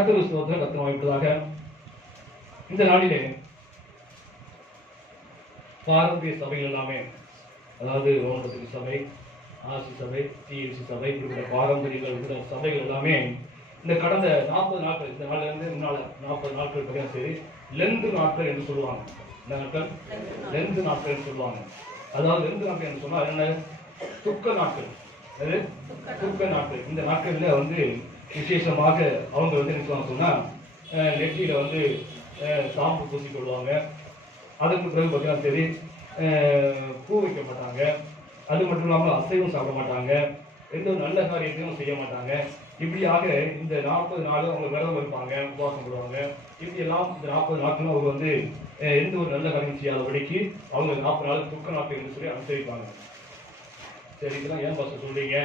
கர்த்தர் ஸ்தோத்திரம், கர்த்தர் வாய்ப்பதாக. இந்த நாளிலே பாரம்பரிய சபைகள் எல்லாமே, அதாவது ரோமன் சபை, ஆசி சபை, டிஎல்சி சபை, இப்படிப்பட்ட பாரம்பரியங்கள் இருக்கிற சபைகள் எல்லாமே இந்த கடந்த 40 நாட்கள், இந்த நாள்ல இருந்து முன்னால 40 நாட்கள் பார்த்தீங்கன்னா சரி, லெந்து நாட்கள் என்று சொல்லுவாங்க. இந்த நாட்கள் லெந்து நாட்கள் என்று சொல்லுவாங்க. அதாவது லெந்து நாட்கள் என்று சொன்னா என்ன? துக்க நாட்கள். அது துக்க நாட்கள். இந்த நாட்கள்ல வந்து விசேஷமாக அவங்க வந்து என்ன சொன்னா, நெற்றியில வந்து சாம்பு பூசி கொள்வாங்க. அதுக்கு பிறகு பார்த்தீங்கன்னா சரி, பூ வைக்க மாட்டாங்க. அது மட்டும் இல்லாமல் அசைவம் சாப்பிட மாட்டாங்க. எந்த ஒரு நல்ல காரியத்தையும் செய்ய மாட்டாங்க. இப்படியாக இந்த 40 நாளும் அவங்க விரதம் இருப்பாங்க, உபவாசம் போடுவாங்க. இப்படி எல்லாம் இந்த 40 நாட்களும் அவங்க வந்து எந்த ஒரு நல்ல காரியம் செய்யாதபடிக்கு அவங்க 40 நாள் துக்க நாட்கள் என்று சொல்லி அனுசரிப்பாங்க. சரி, இதெல்லாம் ஏன் பாஸ்டர் சொல்றீங்க?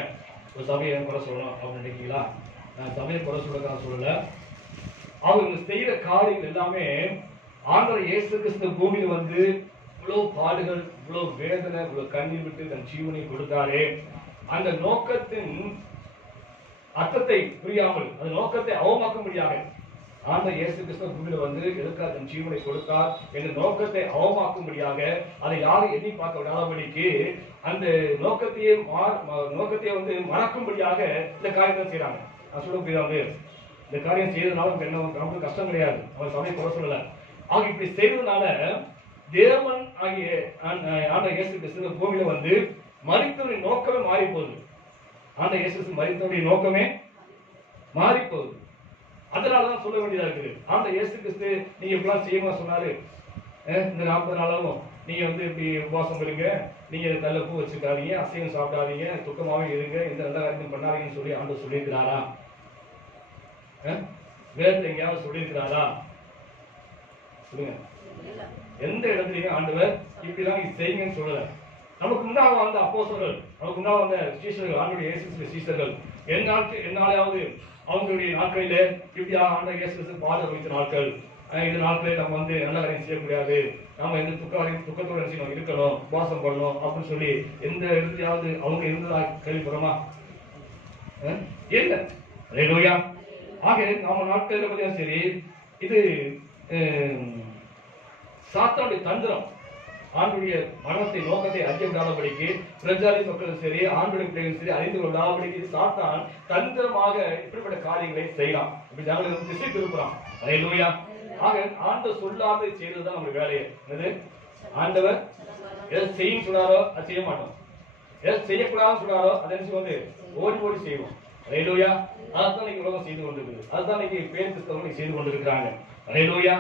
ஒரு சபையை ஏன் குறை சொல்லணும் அப்படின்னு நினைக்கிறீங்களா? நான் சபையை குறை சொல்றதுக்காக சொல்லல. அவங்க செய்யற காரியங்கள் எல்லாமே ஆண்டவர் இயேசு கிறிஸ்து பூமியில வந்து இவ்வளவு பாடுகள், இவ்வளவு வேதனை, இவ்வளவு கண்ணீர் விட்டு தன் ஜீவனை கொடுத்தாரே, அந்த நோக்கத்தின் அர்த்தத்தை புரியாமல், அந்த நோக்கத்தை அவமாக்கும்படியாக ஆண்டவர் இயேசு கிறிஸ்து பூமியில வந்து எதற்காக தன் ஜீவனை கொடுத்தார் என்ற நோக்கத்தை அவமாக்கும்படியாக, அதை யாரும் எண்ணி பார்க்க விடாதபடிக்கு அந்த நோக்கத்தையே வந்து மறக்கும்படியாக இந்த காரியத்தை செய்யறாங்க. நான் சொல்ல புரியாது, இந்த காரியம் செய்யறதுனால என்ன கஷ்டம் கிடையாது, அவர் சபையை குறை சொல்லல. அவங்க இப்படி செய்யறதுனால தேவன் ஆகிய ஆண்டவர் இயேசு கிறிஸ்து பூமியில வந்து மரித்தவரின் நோக்கமே மாறி போகுது. ஆண்டவர் இயேசு கிறிஸ்து மரித்தவருடைய நோக்கமே மாறி போகுது. அதனாலதான் சொல்ல வேண்டியதா இருக்குது. ஆண்டவர் இயேசு கிறிஸ்து நீங்க இப்பெல்லாம் செய்யமா சொன்னாரு, இந்த 40 நாளும் நீங்க வந்து இப்படி உபவாசம் இருங்க, நீங்க நல்ல பூ வச்சுக்காதீங்க, அசைவம் சாப்பிடாதீங்க, துக்கமாவே இருங்க, இந்த நல்ல காரியம் பண்ணாதீங்கன்னு சொல்லி ஆண்டவர் சொல்லியிருக்கிறாரா? வேதத்துல எங்கேயாவது சொல்லியிருக்கிறாரா? சொல்லுங்க. எந்த இடத்துலயும் ஆண்டவர் இப்படிதான் நீங்க செய்யுங்கன்னு சொல்லல. நமக்கு முன்னாக வந்த அப்போஸ்தலர்கள், நமக்கு முன்னாக வந்த சீஷர்கள், ஆண்டவருடைய இயேசு சீஷர்கள், என்னாலையாவது அவங்களுடைய நாட்களிலே இப்படியாக ஆண்டவர் இயேசு பாட வைத்த நாட்கள், இந்த நாட்களில் நம்ம வந்து நல்ல காரியம் செய்யக்கூடாது, நாம எந்த துக்கத்தோட இருக்கணும், உபவாசம் பண்ணணும் அப்படின்னு சொல்லி எந்த இடத்துலயாவது அவங்க இருந்ததா கேள்விப்படுறோமா? இல்ல. அல்லேலூயா. ஆக நம்ம நாட்களில் பார்த்தீங்கன்னா சரி, இது சாத்தானுடைய தந்திரம். ஆண்டுடைய மரணத்தை நோக்கத்தை அறிய விடாதபடிக்கு பிரஜாதி மக்களும் சரி, ஆண்டுடைய பிள்ளைகளும் சரி அறிந்து விடாதபடிக்கு சாத்தான் தந்திரமாக இப்படிப்பட்ட காரியங்களை செய்யலாம். இப்படி நாங்கள் திசை திருப்புறோம். அல்லேலூயா. ஆக ஆண்டவர் சொல்லாத செய்யறதுதான் நம்ம வேலையை. என்னது? ஆண்டவர் எதை செய்யும் சொன்னாரோ அது செய்ய மாட்டோம், எதை செய்யக்கூடாதுன்னு சொன்னாரோ அதை நினைச்சு வந்து ஓடி ஓடி செய்வோம். அல்லேலூயா. அதுதான் நீங்க உலகம் செய்து கொண்டிருக்குது. அதுதான் நீங்க பேர் கிறிஸ்தவர்கள் செய்து கொண்டிருக்கிறாங்க. அல்லேலூயா.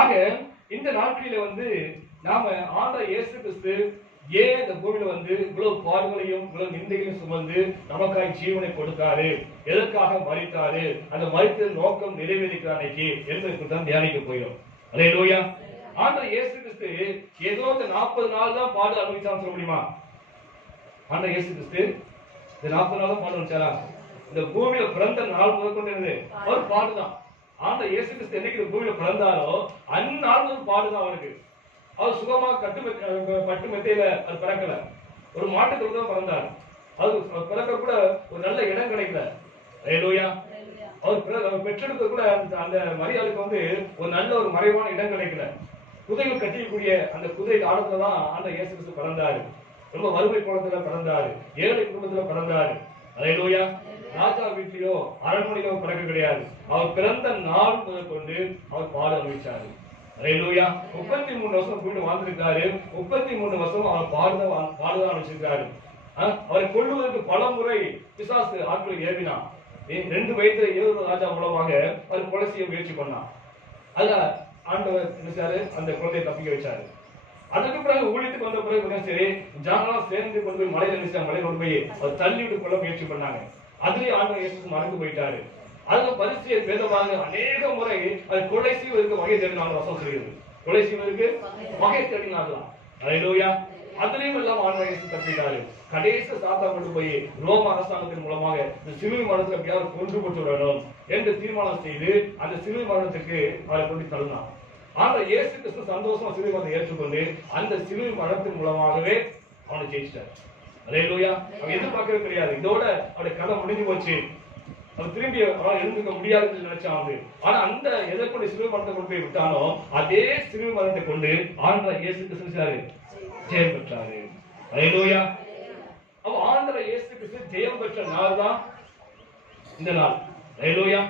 ஆக இந்த நாட்களில வந்து நாம ஆண்டவர் இயேசு கிறிஸ்து ஏன் இந்த பூமியில வந்து இவ்வளவு பாடுகளையும் இவ்வளவு நிந்தைகளையும் சுமந்து நமக்காக ஜீவனை கொடுத்தாரு, எதற்காக மரித்தாரு, அந்த மரித்த நோக்கம் நிறைவேறிக்கிற அன்னைக்கு என்பதற்கு தான் தியானிக்க போயிடும். அல்லேலூயா. ஆண்டவர் இயேசு கிறிஸ்து ஏதோ இந்த 40 நாள் தான் பாடு அனுபவிச்சான்னு சொல்ல முடியுமா? ஆண்டவர் இயேசு கிறிஸ்து இந்த 40 நாள் தான் பாடு அனுபவிச்சாரா? இந்த பூமியில பிறந்த நாள் முதற்கொண்டு இருந்தது அவர் பாடுதான். ஆண்டவர் இயேசு கிறிஸ்து என்னைக்கு பூமியில பிறந்தாரோ அந்நாள் முதல் பாடுதான் அவருக்கு. அவர் சுகமா பட்டு மெத்தையில அது பிறக்கல, ஒரு மாட்டுக்கு தான் பிறந்தார். அது பிறக்க கூட ஒரு நல்ல இடம் கிடைக்கல. அல்லேலூயா. அவர் பெற்றெடுக்க கூட அந்த மரியாளுக்கு வந்து ஒரு நல்ல ஒரு மறைவான இடம் கிடைக்கல. குதைகள் கட்டியக்கூடிய அந்த குதை காலத்துல தான் ஆண்டவர் இயேசு கிறிஸ்து பிறந்தாரு. ரொம்ப வறுமை குளத்துல பிறந்தாரு, ஏழை குடும்பத்துல பிறந்தாரு. அல்லேலூயா. ராஜா வீட்டிலோ அரண்மனையிலோ பிறக்க கிடையாது. அவர் பிறந்த நாள் முதல் கொண்டு அவர் பாட அனுபவிச்சாரு. அல்லேலூயா. 33 வருஷம் வீடு வாழ்ந்திருக்காரு. 33 வருஷம் அவர் பாடுதான் அனுபவிச்சிருக்காரு. அவரை கொல்லுவதற்கு பல முறை பிசாசு ஆட்களை ஏவினான். 2 வயதுல 7 ராஜா மூலமாக அவர் கொலை செய்ய முயற்சி பண்ணான். அதுல ஆண்டவர் நினைச்சாரு, அந்த குழந்தையை தப்பிக்க வச்சாரு. அதுக்கு பிறகு ஊழியத்துக்கு வந்த பிறகு சரி, ஜனங்களாம் சேர்ந்து கொண்டு போய் மலையில நினைச்சாங்க, மலையில கொண்டு போய் அவர் தள்ளி விட்டு கொள்ள முயற்சி பண்ணாங்க. அதுலயே ஆண்டவர் இயேசு மறந்து போயிட்டாரு. அதுல பரிசேயர் வேதமாக அநேக முறை அது கொலை செய்வதற்கு வகை தேடினாங்க. வசனம் சொல்கிறது, கொலை செய்வதற்கு வகை தேடினாங்களாம். அல்லேலூயா. அதுலயும் எல்லாம் ஆண்டவர் இயேசு தப்பிட்டாரு. கடைசி சாத்தா கொண்டு போய் ரோம அரசாங்கத்தின் மூலமாக இந்த சிலுவை மரணத்துல எப்படியாவது கொண்டு போட்டு விடணும் என்று தீர்மானம் செய்து அந்த சிலுவை மரணத்துக்கு அவரை கொண்டு தள்ளினான். ஆண்டவர் இயேசு கிறிஸ்து சந்தோஷமா சிலுவை மரணத்தை ஏற்றுக்கொண்டு அந்த சிலுவை மரணத்தின் மூலமாகவே அவனை ஜெயிச்சிட்டார். அல்லேலூயா. அவன் எதிர்பார்க்கவே கிடையாது. இதோட அவருடைய கதை முடிஞ்சு போச்சு. அவன் திரும்பி எழுந்துக்க முடியாதுன்னு நினைச்சான். ஆனா அந்த எதற்கொண்டு சிலுவை மரணத்தை கொண்டு போய் விட்டானோ அதே சிலுவை மரணத்தை கொண்டு ஆண்டவர் இயேசு கிறிஸ்து ஜெயம் பெற்றாரு. அல்லேலூயா. அவ ஆண்டவர் இயேசு கிறிஸ்து ஜெயம் பெற்ற நாள் தான் இந்த நாள். அல்லேலூயா.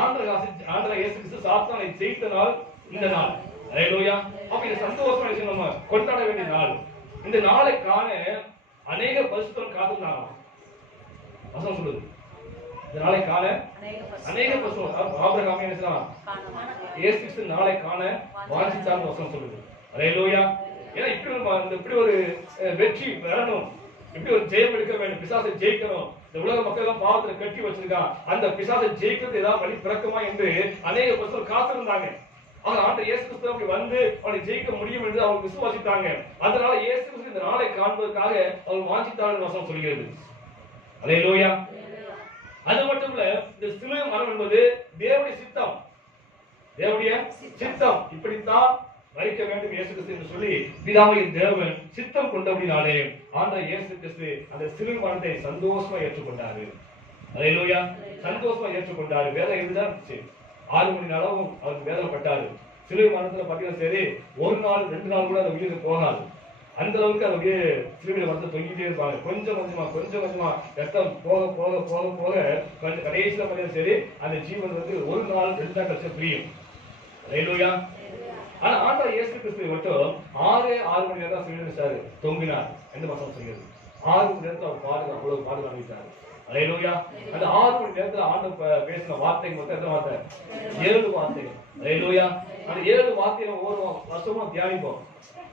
ஆண்டவர் இயேசு கிறிஸ்து சாத்தானை ஜெயித்த நாள் இந்த நாள். அல்லேலூயா. அப்ப இந்த சந்தோஷமா நம்ம கொண்டாட வேண்டிய நாள். இந்த நாளை காண அநேக பரிசுத்தர் காத்திருந்தாங்க. வசனம் சொல்லுது இந்த நாளை காண அநேக பரிசுத்தர் ஆபிரகாம் என்ன சொன்னான்? இயேசு கிறிஸ்து நாளை காண வாஞ்சித்தார்னு வசனம் சொல்லுது. அல்லேலூயா. ஏன்னா இப்படி ஒரு வெற்றி பெறணும், இப்படி ஒரு ஜெயம் எடுக்க வேண்டும், பிசாசை ஜெயிக்கணும். இந்த உலக மக்கள் எல்லாம் பாவத்துல கட்டி வச்சிருக்கான், அந்த பிசாசை ஜெயிக்கிறது ஏதாவது வழி பிறக்குமா என்று அநேக பரிசுத்தர் காத்திருந்தாங்க. அவங்க ஆண்டவர் இயேசு கிறிஸ்து அப்படி வந்து அவனை ஜெயிக்க முடியும் என்று அவங்க விசுவாசித்தாங்க. அதனால இயேசு கிறிஸ்து இந்த நாளை காண்பதற்காக அவர் வாஞ்சித்தார்கள் வசனம் சொல்கிறது. அல்லேலூயா. அது மட்டும் இல்ல, இந்த சிலுவை மரணம் என்பது தேவனுடைய சித்தம். தேவனுடைய சித்தம் இப்படித்தான் மரிக்க வேண்டும் இயேசு கிறிஸ்து என்று சொல்லி பிதாவாகிய தேவன் சித்தம் கொண்டபடினாலே ஆண்டவர் இயேசு கிறிஸ்து அந்த சிலுவை மரணத்தை சந்தோஷமா ஏற்றுக்கொண்டாரு. அல்லேலூயா. சந்தோஷமா ஏற்றுக்கொண்டாரு. வேதம் இதுதான் 6 மணி நேரமும் அவருக்கு வேதனைப்பட்டாரு. சிலுவை மரணத்துல பாத்தீங்கன்னா சரி, 1 நாள் 2 நாள் கூட அந்த உயிருக்கு போகாது. அந்த அளவுக்கு அந்த சிலுவையில வந்து தொங்கிட்டே இருப்பாங்க. கொஞ்சம் கொஞ்சமா ரத்தம் போக போக போக போக கடைசியில பாத்தீங்கன்னா சரி, அந்த ஜீவன் வந்து 1 நாள் 2 நாள் கழிச்சு பிரியும். அல்லேலூயா. ஆனா ஆண்டவர் இயேசு கிறிஸ்து மட்டும் 6 மணி நேரம் தான் சிலுவையில தொங்கினார் என்று வசனம் சொல்கிறது. 6 மணி நேரத்துல அவர் அவ்வளவு பாதுகாத்தார். அல்லேலூயா. அந்த 6 மணி நேரத்துல ஆண்டவர் பேசின வார்த்தை மொத்தம் எத்தனை வார்த்தை? 7 வார்த்தைகள். அல்லேலூயா. அந்த 7 வார்த்தையை ஒவ்வொரு வருஷமும் தியானிப்போம்.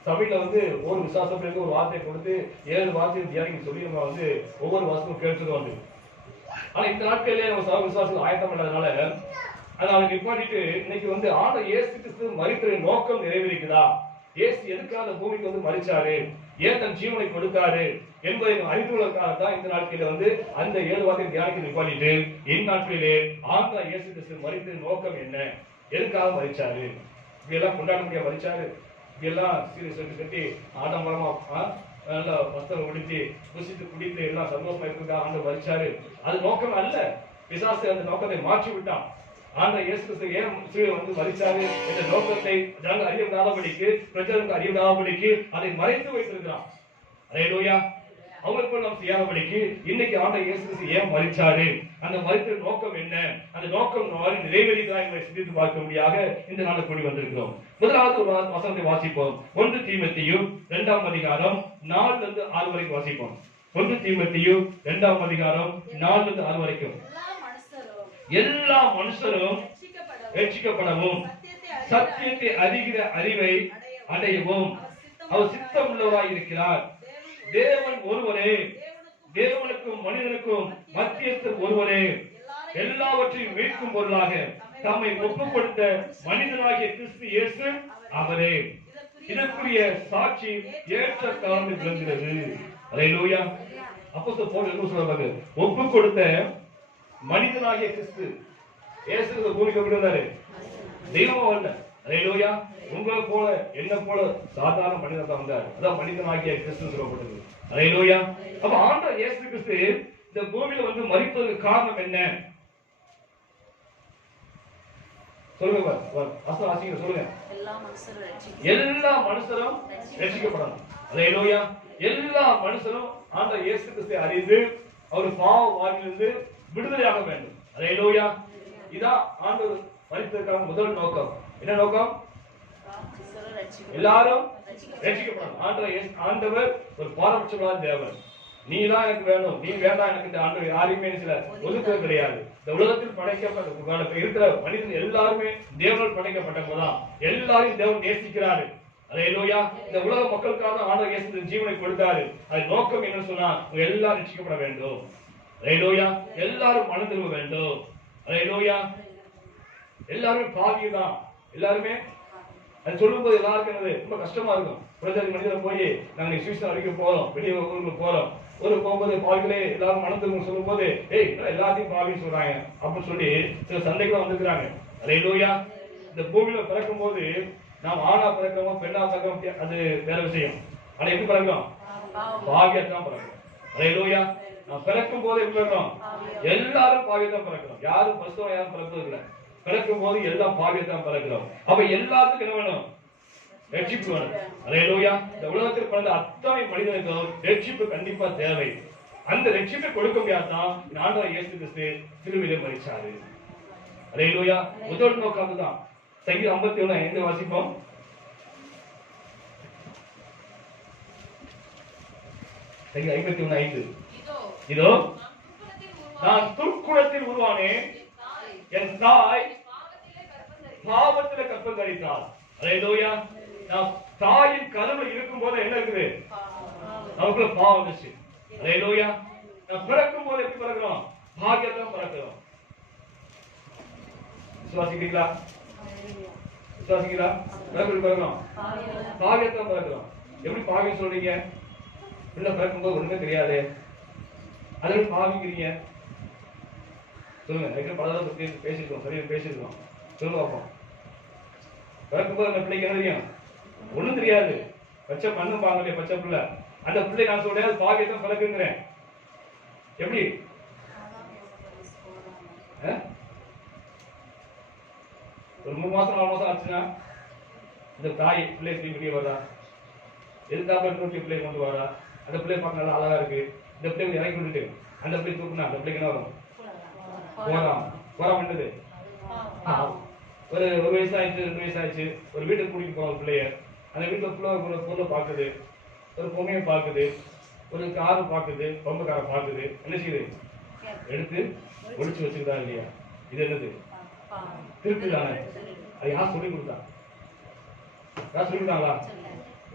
சபையில வந்து ஒரு விசுவாசத்திலிருந்து ஒரு வார்த்தையை கொடுத்து 7 வார்த்தையை தியானிக்க சொல்லி நம்ம வந்து ஒவ்வொரு வருஷமும் கேட்டுதான் வந்து. ஆனா இந்த நாட்களிலே நம்ம சபை விசுவாசத்துக்கு ஆயத்தம் இல்லாதனால அதை அவங்க நிப்பாட்டிட்டு இன்னைக்கு வந்து ஆண்டவர் இயேசு கிறிஸ்து மரித்த நோக்கம் நிறைவேறிக்குதா, இயேசு எதுக்காக பூமிக்கு வந்து மரிச்சாரு, ஏன் தன் ஜீவனை கொடுத்தாரு என்பதை அறிந்து கொள்வதற்காகத்தான் இந்த நாட்களில வந்து அந்த 7 வார்த்தையை தியானிக்க நிப்பாட்டிட்டு இந்நாட்களிலே ஆண்டவர் இயேசு கிறிஸ்து மரித்த நோக்கம் என்ன, எதுக்காக மரிச்சாரு, இப்படி எல்லாம் கொண்டாட முடியாது மரிச்சாரு, இப்படி எல்லாம் சீரியஸ் கட்டி ஆடம்பரமா நல்லா வஸ்திரம் உடுத்தி புசித்து குடித்து எல்லாம் சந்தோஷமா இருக்கிறதா ஆண்டவர் மரிச்சாரு. அது நோக்கம் அல்ல. பிசாசு அந்த நோக்கத்தை மாற்றி விட்டான். ஆண்டவர் இயேசு கிறிஸ்து ஏன் சிலுவையில வந்து மரிச்சாரு என்ற நோக்கத்தை ஜனங்கள் அறியவிடாதபடிக்கு, பிரஜர்களுக்கு அறியவிடாதபடிக்கு அதை மறைத்து வைத்திருக்கிறான். அல்லேலூயா. அவங்களுக்கு நாம் செய்யாதபடிக்கு இன்னைக்கு ஆண்டவர் இயேசு கிறிஸ்து ஏன் மரிச்சாரு, அந்த மரித்த நோக்கம் என்ன, அந்த நோக்கம் நிறைவேறிதா என்பதை சிந்தித்து பார்க்கும்படியாக இந்த நாள் கூடி வந்திருக்கிறோம். முதலாவது ஒரு வசனத்தை வாசிப்போம். 1 தீமோத்தேயு 2ஆம் அதிகாரம் 4 இருந்து 6 வரைக்கும் வாசிப்போம். 1 தீமோத்தேயு 2ஆம் அதிகாரம் 4 இருந்து 6 வரைக்கும். எல்லா மனுஷரும் ரட்சிக்கப்படவும் சத்தியத்தை அறிகிற அறிவை அடையவும் அவர் சித்தம் உள்ளவராய் இருக்கிறார். தேவன் ஒருவரே, தேவனுக்கும் மனிதனுக்கும் மத்தியஸ்தர் ஒருவரே, எல்லாவற்றையும் மீட்கும் பொருளாக தம்மை ஒப்புக் கொடுத்த மனிதனாகிய கிறிஸ்து இயேசு அவரே. இதற்குரிய சாட்சி ஏற்ற காலத்தில் விளங்குகிறது. அல்லேலூயா. அப்போஸ்தலர் பவுல் என்ன சொல்றாரு? ஒப்புக் கொடுத்த மனிதனாகிய கிறிஸ்து இயேசு பூமிக்கு எப்படி வந்தாரு? தெய்வமா வரல. அல்லேலூயா. உங்களை போல என்ன போல சாதாரண மனிதன் தான் வந்தார். அதான் மனிதனாகிய கிறிஸ்து சொல்லப்பட்டது. அல்லேலூயா. அப்ப ஆண்டவர் இயேசு கிறிஸ்து இந்த பூமியில வந்து மரிப்பதற்கு காரணம் என்ன? சொல்லுங்க சொல்லுங்க. எல்லா மனுஷரும் ரட்சிக்கப்படணும். அல்லேலூயா. எல்லா மனுஷரும் ஆண்டவர் இயேசு கிறிஸ்துவை அறிந்து அவர் பாவ வாழ்விலிருந்து விடுதலையாக வேண்டும். அல்லேலூயா. இதான் ஆண்டவர் மரித்ததற்கான முதல் நோக்கம். என்ன நோக்கம்? எல்லாரும் ரட்சிக்கப்படணும். ஆண்டவர் ஒரு பாரபட்சமில்லாத தேவன். நீ தான் எனக்கு வேணும், நீ வேண்டாம் எனக்கு இந்த ஆண்டவர் யாரையுமே சில ஒதுக்குறது கிடையாது. இந்த உலகத்தில் படைக்கப்பட்ட இருக்கிற மனிதன் எல்லாருமே தேவனால் படைக்கப்பட்டவங்கதான். எல்லாரையும் தேவன் நேசிக்கிறாரு. அல்லேலூயா. இந்த உலக மக்களுக்காக ஆண்டவர் இயேசு ஜீவனை கொடுத்தாரு. அது நோக்கம் என்ன சொன்னா எல்லாரும் ரட்சிக்கப்பட வேண்டும். அல்லேலூயா. எல்லாரும் மனம் திரும்ப வேண்டும். அல்லேலூயா. எல்லாருமே பாவிதான். எல்லாருமே அது சொல்லும் போது எல்லாருக்கும் ரொம்ப கஷ்டமா இருக்கும். பிரஜாதி மனிதரை போய் நாங்க சுவிசேஷம் அடிக்க போறோம், வெளியே ஊருக்கு போறோம், ஒரு போகும்போது பாவிகளே எல்லாரும் மனம் திரும்ப சொல்லும் போது எல்லாத்தையும் பாவின்னு சொல்றாங்க அப்படின்னு சொல்லி சில சண்டைகளும் வந்துருக்காங்க. அல்லேலூயா. இந்த பூமியில பிறக்கும் போது நாம் ஆணா பிறக்கிறோம் பெண்ணா பிறக்கிறோம் அது வேற விஷயம். ஆனா எப்படி பிறக்கிறோம்? பாவியத்தான் பிறக்கிறோம். அல்லேலூயா. நான் பிறக்கும் போது எப்படி பிறக்கணும்? எல்லாரும் பாவியத்தான் பிறக்கிறோம். யாரும் பரிசுத்தம் யாரும் பிறப்பது இல்லை. பிறக்கும் போது எல்லாம் பாவியத்தான் பிறக்கிறோம். அப்ப எல்லாத்துக்கும் என்ன வேணும்? ரட்சிப்பு வேணும். அல்லேலூயா. இந்த உலகத்தில் பிறந்த அத்தனை மனிதனுக்கும் ரட்சிப்பு கண்டிப்பா தேவை. அந்த ரட்சிப்பை கொடுக்க முடியாதான் ஆண்டவர் இயேசு கிறிஸ்து சிலுவையிலே மரிச்சாரு. அல்லேலூயா. முதல் நோக்கம் அதுதான். சங்கீதம் 51 வாசிப்போம். சங்கீதம் 51:5. இதோ நான் துர்க்குணத்தில் உருவானேன், என் தாய் பாவத்திலே கற்பம் தரித்தாள். அல்லேலூயா. நான் தாயின் கருவில் இருக்கும் போது என்ன இருக்குது? நமக்குள்ள பாவம் வந்துச்சு. அல்லேலூயா. நான் பிறக்கும் போது எப்படி பிறக்கிறோம்? பாக்கியத்தான் பிறக்கிறோம். விசுவாசிக்கிறீங்களா? விசுவாசிக்கிறீங்களா? பிறக்கிறோம், பாக்கியத்தான் பிறக்கிறோம். எப்படி பாக்கியம் சொல்றீங்க? பிள்ளை பிறக்கும்போது ஒண்ணுமே தெரியாது, அது பாவிக்கிறீங்க சொல்லுங்க. பல பேசிருக்கோம், சரியா பேசிருக்கோம். சொல்லுங்க பார்ப்போம். பிறக்கும்போது அந்த பிள்ளைக்கு என்ன தெரியும்? ஒண்ணும் தெரியாது. பச்சை மண்ணு பாங்கலையே பச்சை பிள்ளை. அந்த பிள்ளை நான் சொல்றேன் பாக்கியத்தை பிறக்குங்கிறேன். எப்படி? ஒரு 3 மாசம் 4 மாசம் ஆச்சுன்னா இந்த தாய் பிள்ளை தூக்கி வரா, எதுக்காக இன்னொரு பிள்ளை கொண்டு வரா. அந்த பிள்ளை பார்க்க நல்லா அழகா இருக்கு. இந்த பிள்ளை இறக்கி விட்டுட்டு அந்த பிள்ளை தூக்குனா அந்த பிள்ளைக்கு என்ன வரும்? போராம் என்னது? ஒரு வயசு ஆயிடுச்சு, 2 வயசு ஆயிடுச்சு. ஒரு வீட்டுக்கு கூட்டிட்டு போற பிள்ளைய, அந்த வீட்டுல பொருளை பாக்குது, ஒரு பொம்மையை பாக்குது, ஒரு காரு பாக்குது, பொம்பக்கார பாக்குது. என்ன செய்யுது? எடுத்து ஒழிச்சு வச்சுக்கிட்டா இல்லையா? இது என்னது? திருப்பி தானே. அது யார் சொல்லி கொடுத்தா? யார் சொல்லி கொடுத்தாங்களா?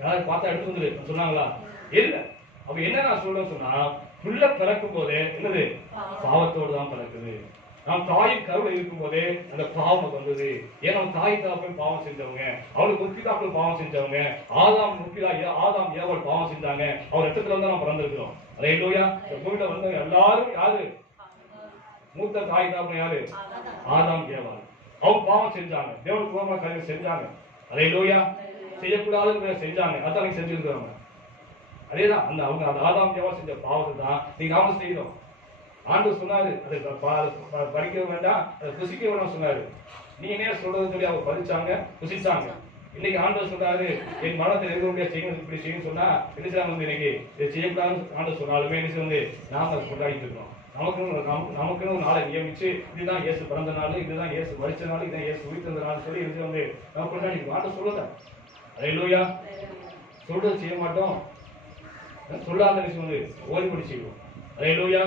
யாரும் பார்த்தா எடுத்து வந்து சொன்னாங்களா? இல்ல. அப்ப என்ன நான் சொல்றேன் சொன்னா, புள்ள பிறக்கும் போதே என்னது? பாவத்தோடு தான் பிறக்குது. நாம் தாயின் கருவில் இருக்கும் போதே அந்த பாவம் வந்தது. ஏன்னா தாய் தாப்பை பாவம் செஞ்சவங்க, அவளுக்கு முற்பிதாக்கள் பாவம் செஞ்சவங்க. ஆதாம் ஏவல் பாவம் செஞ்சாங்க. அவர் ரத்தத்துல வந்து நாம் பிறந்திருக்கிறோம். அல்லேலூயா. இந்த பூமியில வந்து எல்லாரும் யாரு? மூத்த தாய் தாப்பன் யாரு? ஆதாம் ஏவாள். அவங்க பாவம் செஞ்சாங்க, தேவனுக்கு விரோதமான காரியங்கள் செஞ்சாங்க. அல்லேலூயா. செய்யக்கூடாதுன்னு செஞ்சாங்க, அதான் செஞ்சிருக்கிறவங்க. அதேதான் அந்த அவங்க அந்த ஆதாம் ஏவாள் செஞ்ச பாவத்தை தான் நீங்க நாம செய்யணும். ஆண்டவர் சொன்னாரு, அதை படிக்க வேண்டாம், அதை புசிக்க வேண்டாம் சொன்னாரு. நீ என்ன சொல்றது சொல்லி அவங்க படிச்சாங்க, புசிச்சாங்க. இன்னைக்கு ஆண்டவர் சொல்றாரு, என் மனத்தை எதிர்க்க செய்யணும், இப்படி செய்யணும் சொன்னா என்ன செய்யணும்? இன்னைக்கு இதை செய்யக்கூடாதுன்னு ஆண்டவர் சொன்னாலுமே என்ன வந்து நாம அதை கொண்டாடிட்டு இருக்கோம். நமக்குன்னு ஒரு நாளை நியமிச்சு இதுதான் இயேசு பிறந்த நாள், இதுதான் இயேசு மரிச்ச நாள், இதுதான் இயேசு உயிர்த்தெழுந்த நாள் சொல்லி இது வந்து நம்ம கொண்டாடி ஆண்டவர் சொல்லல. அல்லேலூயா. சொல்றது செய்ய மாட்டோம், சொல்லாத வந்து ஓடிபடி செய்வோம். அல்லேலூயா.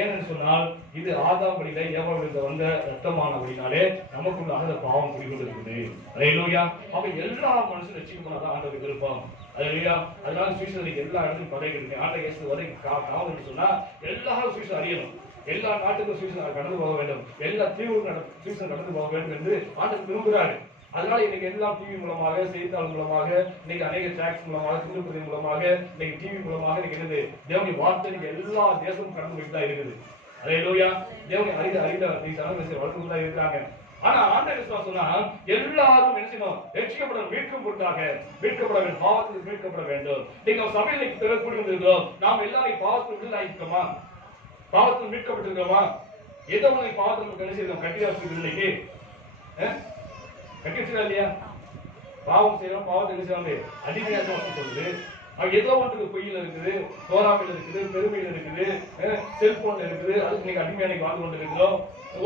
ஏன்னு சொன்னால் இது ஆதாம் வழியில ஏவாள் வழியில வந்த ரத்தமானபடினாலே நமக்குள்ள அந்த பாவம் குடிக்கொண்டு இருக்குது. அல்லேலூயா. அப்ப எல்லா மனுஷனும் ரட்சிக்கப்படாதான் ஆண்டவருக்கு விருப்பம். அல்லேலூயா. அதனால சுவிசேஷம் எல்லா இடத்துலையும் படைக்கிறது. ஆண்டவர் இயேசு வரை காவல் சொன்னா எல்லாரும் சுவிசேஷம் அறியணும். எல்லா நாட்டுக்கும் சுவிசேஷம் கடந்து போக வேண்டும், எல்லா தீவுக்கும் சுவிசேஷம் கடந்து போக வேண்டும் என்று ஆண்டவர் விரும்புகிறாரு. அதனால இன்னைக்கு எல்லாம் டிவி மூலமாக, செய்தித்தாள் மூலமாக, இன்னைக்கு அநேக டிராக்ஸ் மூலமாக, திருப்பதி மூலமாக, இன்னைக்கு டிவி மூலமாக இன்னைக்கு என்னது தேவனுடைய வார்த்தை எல்லா தேசமும் கடந்து போயிட்டு தான் இருக்குது. அல்லேலூயா. தேவனுடைய வளர்த்து தான் இருக்கிறாங்க. ஆனா ஆண்டவர் சொன்னா எல்லாரும் என்ன செய்யணும்? ரட்சிக்கப்பட மீட்கும் பொருட்டாக மீட்கப்பட வேண்டும், பாவத்துக்கு மீட்கப்பட வேண்டும். நீங்க சபையில கூடி வந்திருக்கிறோம், நாம் எல்லாரும் பாவத்துக்கு விடுதலாயிருக்கோமா? பாவத்துக்கு மீட்கப்பட்டிருக்கிறோமா? ஏதோ உனக்கு பாவத்துக்கு என்ன செய்யணும்? கட்டியா இன்னைக்கு கட்டிச்சா இல்லையா? பாவம் செய்யறோம், பாவத்தை செய்யறாங்க, அடிமையாக சொல்லுது. ஏதோ ஒன்றுக்கு பொய்யில இருக்குது, தோராமையில இருக்குது, பெருமையில இருக்குது, செல்போன்ல இருக்குது. அதுக்கு இன்னைக்கு அடிமையா வாழ்ந்து கொண்டு இருக்கிறோம்.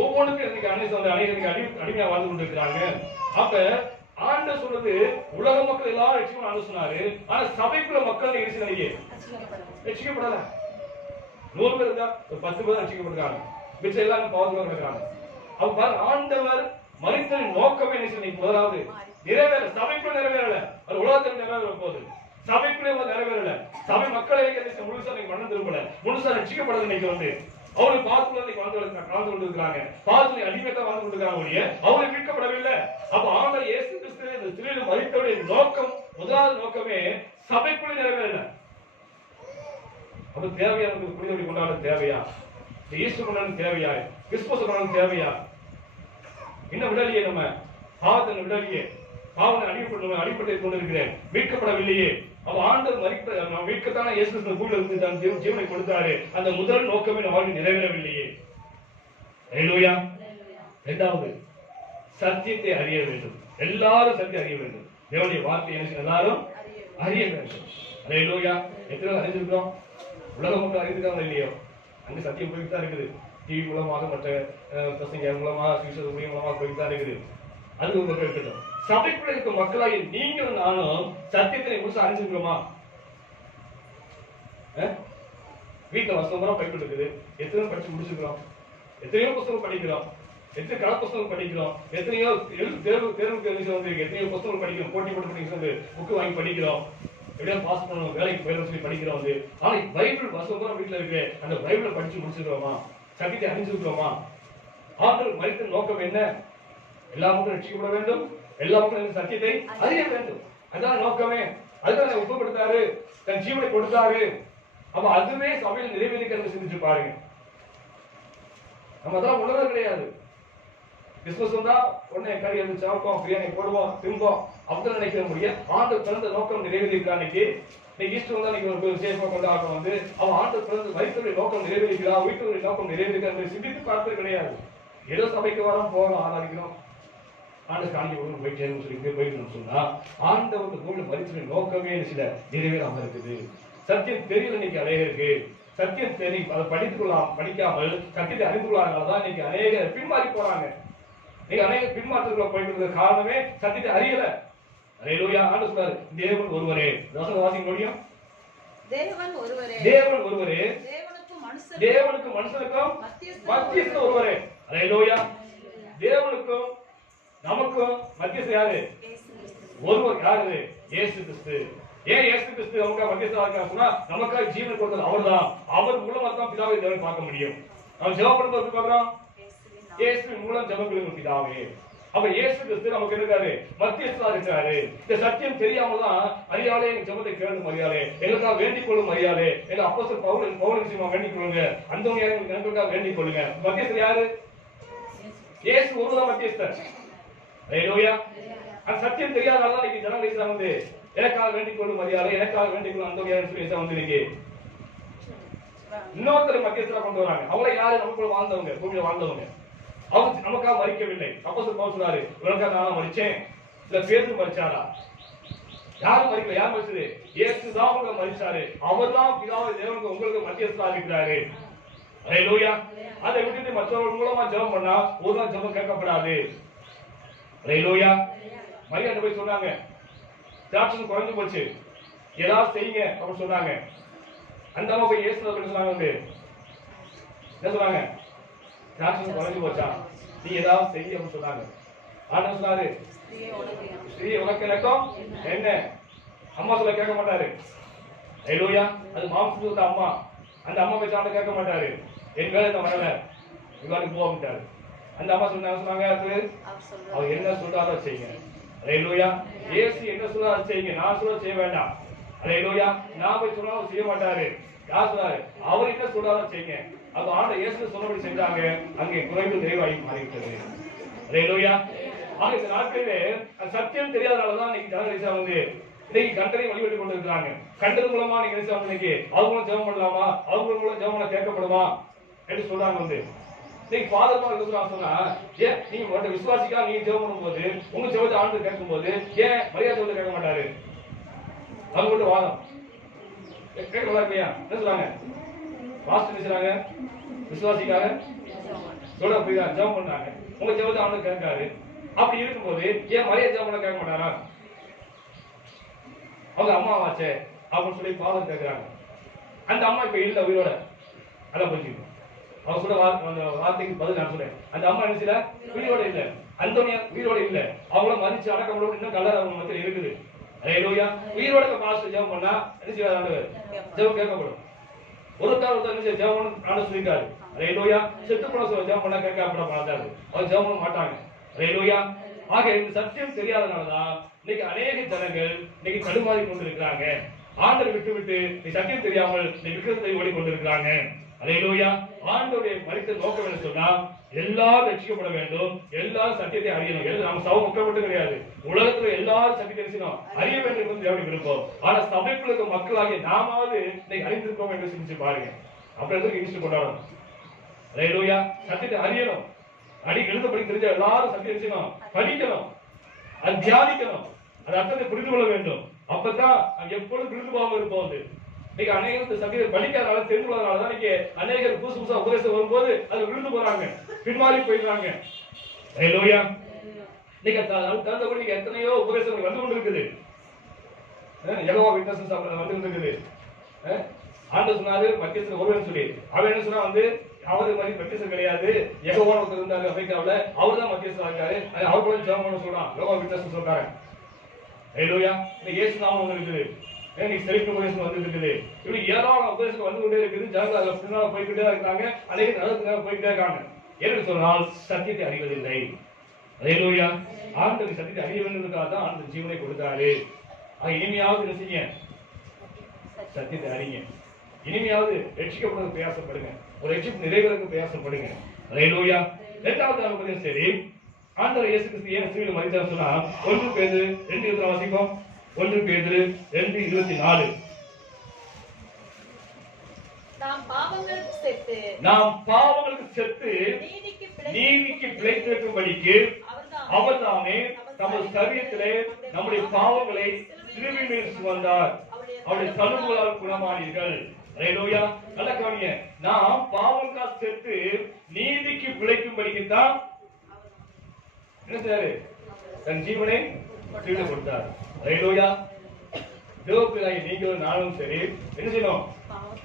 ஒவ்வொன்றுக்கும் இன்னைக்கு அடிமையா வாழ்ந்து கொண்டு இருக்கிறாங்க. அப்ப ஆண்டவர் சொல்றது உலக மக்கள் எல்லாரும் ரட்சிக்கணும் ஆண்டு சொன்னாரு. ஆனா சபைக்குள்ள மக்கள் ரட்சிக்கப்படல. 100 பேர் இருந்தா ஒரு 10 பேர் ரட்சிக்கப்பட்டிருக்காங்க, மிச்சம் எல்லாரும் பாவத்துக்கு நடக்கிறாங்க. அப்ப ஆண்டவர் மரித்தலின் நோக்கமே முதலாவது நிறைவேற, சபைக்குள்ள நிறைவேறல, அது உலகத்தில் நிறைவேற போகுது. சபைக்குள்ளே நிறைவேறல, சபை மக்களை முழுசா மனம் திரும்பல, முழுசா ரட்சிக்கப்படல. இன்னைக்கு வந்து அவருக்கு பாவத்துக்குள்ள வாழ்ந்து கொண்டிருக்கிறாங்க, பாவத்துல அடிமையத்தை வாழ்ந்து கொண்டிருக்கிறாங்க, அவங்களுக்கு மீட்கப்படவில்லை. அப்ப ஆண்டவர் இயேசு கிறிஸ்து இந்த சிலுவையில் மரித்தவருடைய நோக்கம், முதலாவது நோக்கமே சபைக்குள்ளே நிறைவேறல. அப்ப தேவையா நமக்கு புனிதவழி கொண்டாட தேவையா? ஈஸ்வர கொண்டாட தேவையா? கிறிஸ்துமஸ் கொண்டாட தேவையா? இன்னும் விடலையே, நம்ம பாவத்தை விடலையே, பாவத்தை அடிப்பட்டு கொண்டிருக்கிறேன், மீட்கப்படவில்லையே. அப்ப ஆண்டவர் மரிக்க மீட்கத்தான இயேசு கிறிஸ்து பூமியில இருந்து தான் ஜீவனை கொடுத்தாரு. அந்த முதல் நோக்கமே நம்ம வாழ்க்கை நிறைவேறவில்லையே. ஹல்லேலூயா. இரண்டாவது, சத்தியத்தை அறிய வேண்டும். எல்லாரும் சத்தியம் அறிய வேண்டும். தேவனுடைய வார்த்தை என்ன எல்லாரும் அறிய வேண்டும். ஹல்லேலூயா. எத்தனை அறிஞ்சிருக்கிறோம்? உலக மக்கள் அறிஞ்சிருக்காங்க இல்லையோ? அங்க சத்தியம் போயிட்டு தான் இருக்குது. டிவி மூலமாக மற்ற பசங்க மூலமாக சுவிசேஷ மூலமாக போயிட்டு தான் இருக்குது. அது ஒரு பக்கம் இருக்கட்டும். சபைக்குள்ள இருக்க மக்களாகி நீங்களும் நானும் சத்தியத்தை முழுசா அறிஞ்சிருக்கிறோமா? வீட்டுல வசனம் பைபிள் இருக்குது. எத்தனை படிச்சு முடிச்சிருக்கிறோம்? எத்தனையோ புத்தகம் படிக்கிறோம். எத்தனை கல புத்தகம் படிக்கிறோம். எத்தனையோ தேர்வுக்கு எத்தனையோ புத்தகம் படிக்கிறோம். போட்டி போட்டு படிக்கிறது புக்கு வாங்கி படிக்கிறோம். எப்படியாவது பாஸ் பண்ணணும், வேலைக்கு போயிடும் சொல்லி படிக்கிறோம். வந்து ஆனா பைபிள் வசனம் வீட்டுல இருக்கு. அந்த பைபிளை படிச்சு முடிச்சிருக்கிறோமா? சத்தியத்தை அறிஞ்சிருக்கிறோமா? ஆண்டவர் மரித்த நோக்கம் என்ன? எல்லா மக்களும் ரட்சிக்கப்பட வேண்டும். எல்லா மக்களும் சத்தியத்தை அறிய வேண்டும். அதான் நோக்கமே. அதுதான் உபப்படுத்தாரு, தன் ஜீவனை கொடுத்தாரு. அப்ப அதுவே சபையில் நிறைவேறிக்கிறது சிந்திச்சு பாருங்க. நம்ம அதான் உணர்வு கிடையாது. கிறிஸ்துமஸ் வந்தா உடனே கறி எடுத்து சாப்பிட்டோம், பிரியாணி போடுவோம், திம்போம் அப்படின்னு நினைக்கிற முடியும். ஆண்டு பிறந்த நோக்கம் நிறைவேறியிருக்கா? இன்னைக்கு ஈஸ்டர் வந்தா இன்னைக்கு ஒரு விசேஷமா கொண்டாடுறோம். வந்து அவன் ஆண்டு பிறந்த மரித்தவருடைய நோக்கம் நிறைவேறிக்கிறா, வீட்டுடைய நோக்கம் நிறைவேறிக்கிறா சிந்தித்து பார்த்தது கிடையாது. ஏதோ சபைக்கு வரோம், போறோம், ஆராதிக்கிறோம், ஆண்டு காஞ்சி போய் சேரும் சொல்லி போயிட்டு சொன்னா ஆண்டவருக்கு பூமியில மரித்தவருடைய நோக்கமே சில நிறைவேறாம இருக்குது. சத்தியம் தெரியல இன்னைக்கு அநேக இருக்கு. சத்தியம் தெரியும், அதை படிக்காமல் சத்தியத்தை அறிந்து கொள்ளாதனாலதான் இன்னைக்கு அநேக பின்மாறி போறாங்க. நீங்க அநேக பின்மாற்றங்களை போயிட்டு காரணமே சத்தியத்தை அறியல. ஹல்லேலூயா. ஆண்டவர் சொல்றாரு, தேவன் ஒருவரே. வாசிக்க முடியும். தேவன் ஒருவரே, தேவன் ஒருவரே, தேவனுக்கும் மனுஷனுக்கும் மத்தியஸ்தர் ஒருவரே. ஹல்லேலூயா. தேவனுக்கும் நமக்கும் மத்தியஸ்தர் யாரு? ஒருவர். யாரு? இயேசு கிறிஸ்து. ஏன் இயேசு கிறிஸ்து நமக்கு மத்தியஸ்தரா இருக்காரு சொன்னா, நமக்காக ஜீவனை கொடுத்தது அவர்தான். அவர் மூலமா தான் பிதாவை தேவன் பார்க்க முடியும். நம்ம ஜெபம் பண்ணும்போது பார்க்கிறோம், இயேசு மூலம் ஜெபம் பண்ணுங்க பிதாவே. அப்ப இயேசு கிறிஸ்து நமக்கு இருக்காரு, மத்தியஸ்தரா இருக்காரு. இந்த சத்தியம் தெரியாம தான் அறியாலே எங்க ஜெபத்தை கேளும் அறியாலே, எங்களுக்காக வேண்டிக் கொள்ளும் அறியாலே, எங்க அப்போஸ்தலர் பவுல் விஷயமா வேண்டிக் கொள்ளுங்க, அந்தோனியார் எங்களுக்காக வேண்டிக் கொள்ளுங்க. மத்தியஸ்தர் யாரு? இயேசு ஒருவர்தான் மத்தியஸ்தர். ஹல்லேலூயா. அந்த சத்தியம் தெரியாதனால தான் இன்னைக்கு ஜனங்கள் வந்து எனக்காக வேண்டிக் கொள்ளும் அறியாலே, எனக்காக வேண்டிக் கொள்ளும் அந்தோனியார் சொல்லி வந்து இன்னைக்கு இன்னொருத்தர் மத்தியஸ்தரா கொண்டு வராங்க. அவங்கள யாரு? நமக்குள்ள வாழ்ந்தவங்க, பூமியில வாழ்ந்தவங்க. அவங்க நமக்காக மரிக்கவில்லை. அப்போஸ்தலர் பவுல் சொல்றாரு, உனக்காக நான் மரிச்சேன். இல்ல பேதுரு மரிச்சாரா? யாரும் மரிக்கல. யார் மரிச்சது? இயேசு தான் உங்களுக்கு மரிச்சாரு. அவர்தான் பிதாவை தேவனுக்கு உங்களுக்கு மத்தியஸ்தரா இருக்கிறாரு. ஹல்லேலூயா. அதை விட்டுட்டு மற்றவர்கள் மூலமா ஜெபம் பண்ணா ஒரு நாள் ஜெபம் கேட்கப்படாது. ஹல்லேலூயா. மரியாதை போய் சொன்னாங்க, திராட்சை குறைஞ்சு போச்சு, ஏதாவது செய்யுங்க அப்படின்னு சொன்னாங்க. அந்த அம்மா போய் இயேசு சொன்னாங்க, என்ன சொன்னாங்க? திராட்சை குறைஞ்சு போச்சா, நீ ஏதாவது செய்ய அப்படின்னு சொன்னாங்க. ஆண்டவர் சொன்னாரு, ஸ்ரீ உனக்கு இலக்கம் என்ன? அம்மா சொல்ல கேட்க மாட்டாரு. ஹல்லேலூயா. அது மாம்சத்துல அம்மா. அந்த அம்மா போய் சாப்பிட கேட்க மாட்டாரு. என் வேலை நான் வரல, இவாருக்கு போகிட்டாரு. அந்த அம்மா சொன்னாங்க, அவர் என்ன சொல்றாரோ செய்யுங்க. ஹல்லேலூயா. இயேசு என்ன சொல்றாரு செய்யுங்க, நான் சொல்ல செய்ய வேண்டாம். ஹல்லேலூயா. நான் போய் சொன்னாலும் செய்ய மாட்டாரு. யார் சொல்றாரு? அவர் என்ன சொல்றாரோ செய்யுங்க. அப்ப ஆண்டவர் இயேசு சொன்னபடி செஞ்சாங்க. அங்கே குறைவு நிறைவாகி மாறிவிட்டது. ஹல்லேலூயா. ஆக இந்த நாட்களிலே சத்தியம் தெரியாதனாலதான் இன்னைக்கு ஜனங்கள் வந்து இன்னைக்கு கண்டனை வழிபட்டு கொண்டு இருக்கிறாங்க. கண்டது மூலமா நீங்க நினைச்சா இன்னைக்கு அவங்க ஜெபம் பண்ணலாமா, அவங்க மூலம் ஜெபம் கேட்கப்படுமா என்று சொல்றாங்க. வந்து இன்னைக்கு ஃபாதர் சொன்னா, ஏன் நீங்க விசுவாசிக்கா நீங்க ஜெபம் பண்ணும்போது உங்க ஜெபத்தை ஆண்டு கேட்கும் போது ஏன் மரியாதை ஜெபத்தை கேட்க மாட்டாரு? அவங்க வாதம் கேட்கலாம் இல்லையா? என்ன சொல்றாங்க? பாஸ்டர் நினைச்சாங்க விசுவாசிக்காக சொல்ல புரியுதா? ஜெபம் பண்ணாங்க, உங்க ஜெபத்தை ஆண்டு கேட்காரு. அப்படி இருக்கும்போது ஏன் மரியாதை ஜெபம் பண்ண கேட்க மாட்டாரா? அவங்க அம்மாவாச்சே அப்படின்னு சொல்லி ஃபாதர் கேட்கிறாங்க. அந்த அம்மா இப்ப இல்ல உயிரோட. அதான் புரிஞ்சுக்கணும். அவங்க சொல்ல அந்த வார்த்தைக்கு பதில் நான் சொல்றேன். அந்த அம்மா என்ன உயிரோட இல்ல, அந்தோனியார் உயிரோட இல்ல. அவங்கள மதிச்சு அடக்கம் இன்னும் கலர் அவங்க மத்தியில் இருக்குது. ஹல்லேலூயா. உயிரோட பாஸ்டர் ஜெபம் பண்ணா என்ன செய்வார்? ஆண்டவர் ஜெபம் கேட்கப்படும். ஒருத்தர் என்ன ஜெபம் ஆண்டு சொல்லிட்டாரு. ஹல்லேலூயா. செத்து போன ஜெபம் பண்ணா கேட்கப்பட மாட்டாரு. அவர் ஜெபம் பண்ண மாட்டாங்க. ஹல்லேலூயா. ஆக இந்த சத்தியம் தெரியாதனாலதான் இன்னைக்கு அநேக ஜனங்கள் இன்னைக்கு தடுமாறி கொண்டிருக்கிறாங்க. ஆண்டரை விட்டு விட்டு நீ சத்தியம் தெரியாமல் நீ விக்கிரத்தை ஓடி கொண்டிருக்கிறாங்க. அல்லேலூயா. ஆண்டவருடைய மரித்த நோக்கம் என்ன சொன்னா, எல்லாரும் ரட்சிக்கப்பட வேண்டும், எல்லாரும் சத்தியத்தை அறியணும். நம்ம சபை மக்கள் மட்டும் கிடையாது, உலகத்துல எல்லாரும் சத்தியத்தை அறிய வேண்டும் என்பது தேவனுடைய விருப்பம். ஆனா சபைக்குள்ள இருக்க மக்களாகிய நாமாவது இன்னைக்கு அறிந்திருக்கோம் என்று சிந்திச்சு பாருங்க. அப்புறம் எதுக்கு ஈஸ்டர் கொண்டாடணும்? அல்லேலூயா. சத்தியத்தை அறியணும். அடி எழுதப்படி தெரிஞ்ச எல்லாரும் சத்தியம் படிக்கணும், அது தியானிக்கணும், அது அர்த்தத்தை புரிந்து கொள்ள வேண்டும். அப்பதான் எப்பொழுதும் விழுந்து போகாம இருப்போம். இன்னைக்கு அநேகர் சத்தியத்தை படிக்காதனால, தெரிந்து கொள்ளாதனாலதான் இன்னைக்கு அநேகர் புதுசு புதுசா உபதேசம் வரும்போது அது விழுந்து போறாங்க, பின்மாறி போயிடுறாங்க. அல்லேலூயா. இன்னைக்கு தகுந்தபடி நீங்க எத்தனையோ உபதேசங்கள் வந்து கொண்டு இருக்குது. யெகோவா விட்னஸ் வந்து இருக்குது. ஆண்டவர் சொன்னாரு மத்தியஸ்தர் ஒருவன் சொல்லி, அவன் என்ன சொன்னா அவரு மாதிரி மத்தியஸ்தர் கிடையாது, யெகோவா ஒருத்தர் இருந்தாரு அமெரிக்காவுல, அவர் தான் மத்தியஸ்தர் ஆகிறாரு, அவர் கூட ஜெபம் பண்ண சொல்றான், யெகோவா விட்னஸ் சொல்றாங்க. அல்லேலூயா. இந்த இயேசு நாமம் ஒன்று இருக்குது, இன்னைக்கு செழிப்பு உபதேசம் வந்து இருக்குது. இப்படி ஏராளமான உபதேசம் வந்து கொண்டே இருக்குது. ஜனங்கள் பின்னால போய்கிட்டே இருக்காங்க, அநேக நடத்துக்காக போய்கிட்டே இருக்காங்க. என்று சொன்னால் சத்தியத்தை அறிவதில்லை. அல்லேலூயா. ஆண்டவர் சத்தியத்தை அறிய வேண்டும்ன்றதுக்காக தான் ஆண்டவர் ஜீவனை கொடுத்தாரு. இனிமையாவது என்ன செய்ய, சத்தியத்தை அறிங்க. இனிமையாவது ரட்சிக்கப்படுறது பிரயாசப்படுங்க, ஒரு ரட்சிப்பு நிறைவேறக்கு பிரயாசப்படுங்க. அல்லேலூயா. இரண்டாவது உபதேசம் சரி, ஆண்டவர் இயேசு கிறிஸ்து ஏன் சிலுவையில் மரித்தார் சொன்னா, 1 பேதுரு 2:24 வாசிப்போம். 1 பேதுரு 2:24. நாம் பாவங்களுக்கு செத்து நீதிக்கு பிழைத்திருக்கும்படிக்கு அவர்தாமே தமது சரீரத்திலே நம்முடைய பாவங்களை சிலுவையின் மேல் சுமந்தார், அவருடைய தழும்புகளால் குணமானீர்கள். அல்லேலூயா. நல்ல கவனிங்க, நாம் பாவங்களுக்காக செத்து நீதிக்கு பிழைக்கும்படிக்கு தான் என்ன செய்தாரு, தன் ஜீவனை சிலுவையில் கொடுத்தார். அல்லேலூயா. தேவப்பிள்ளாய் நீங்களும் நானும் சரி என்ன செய்யணும்,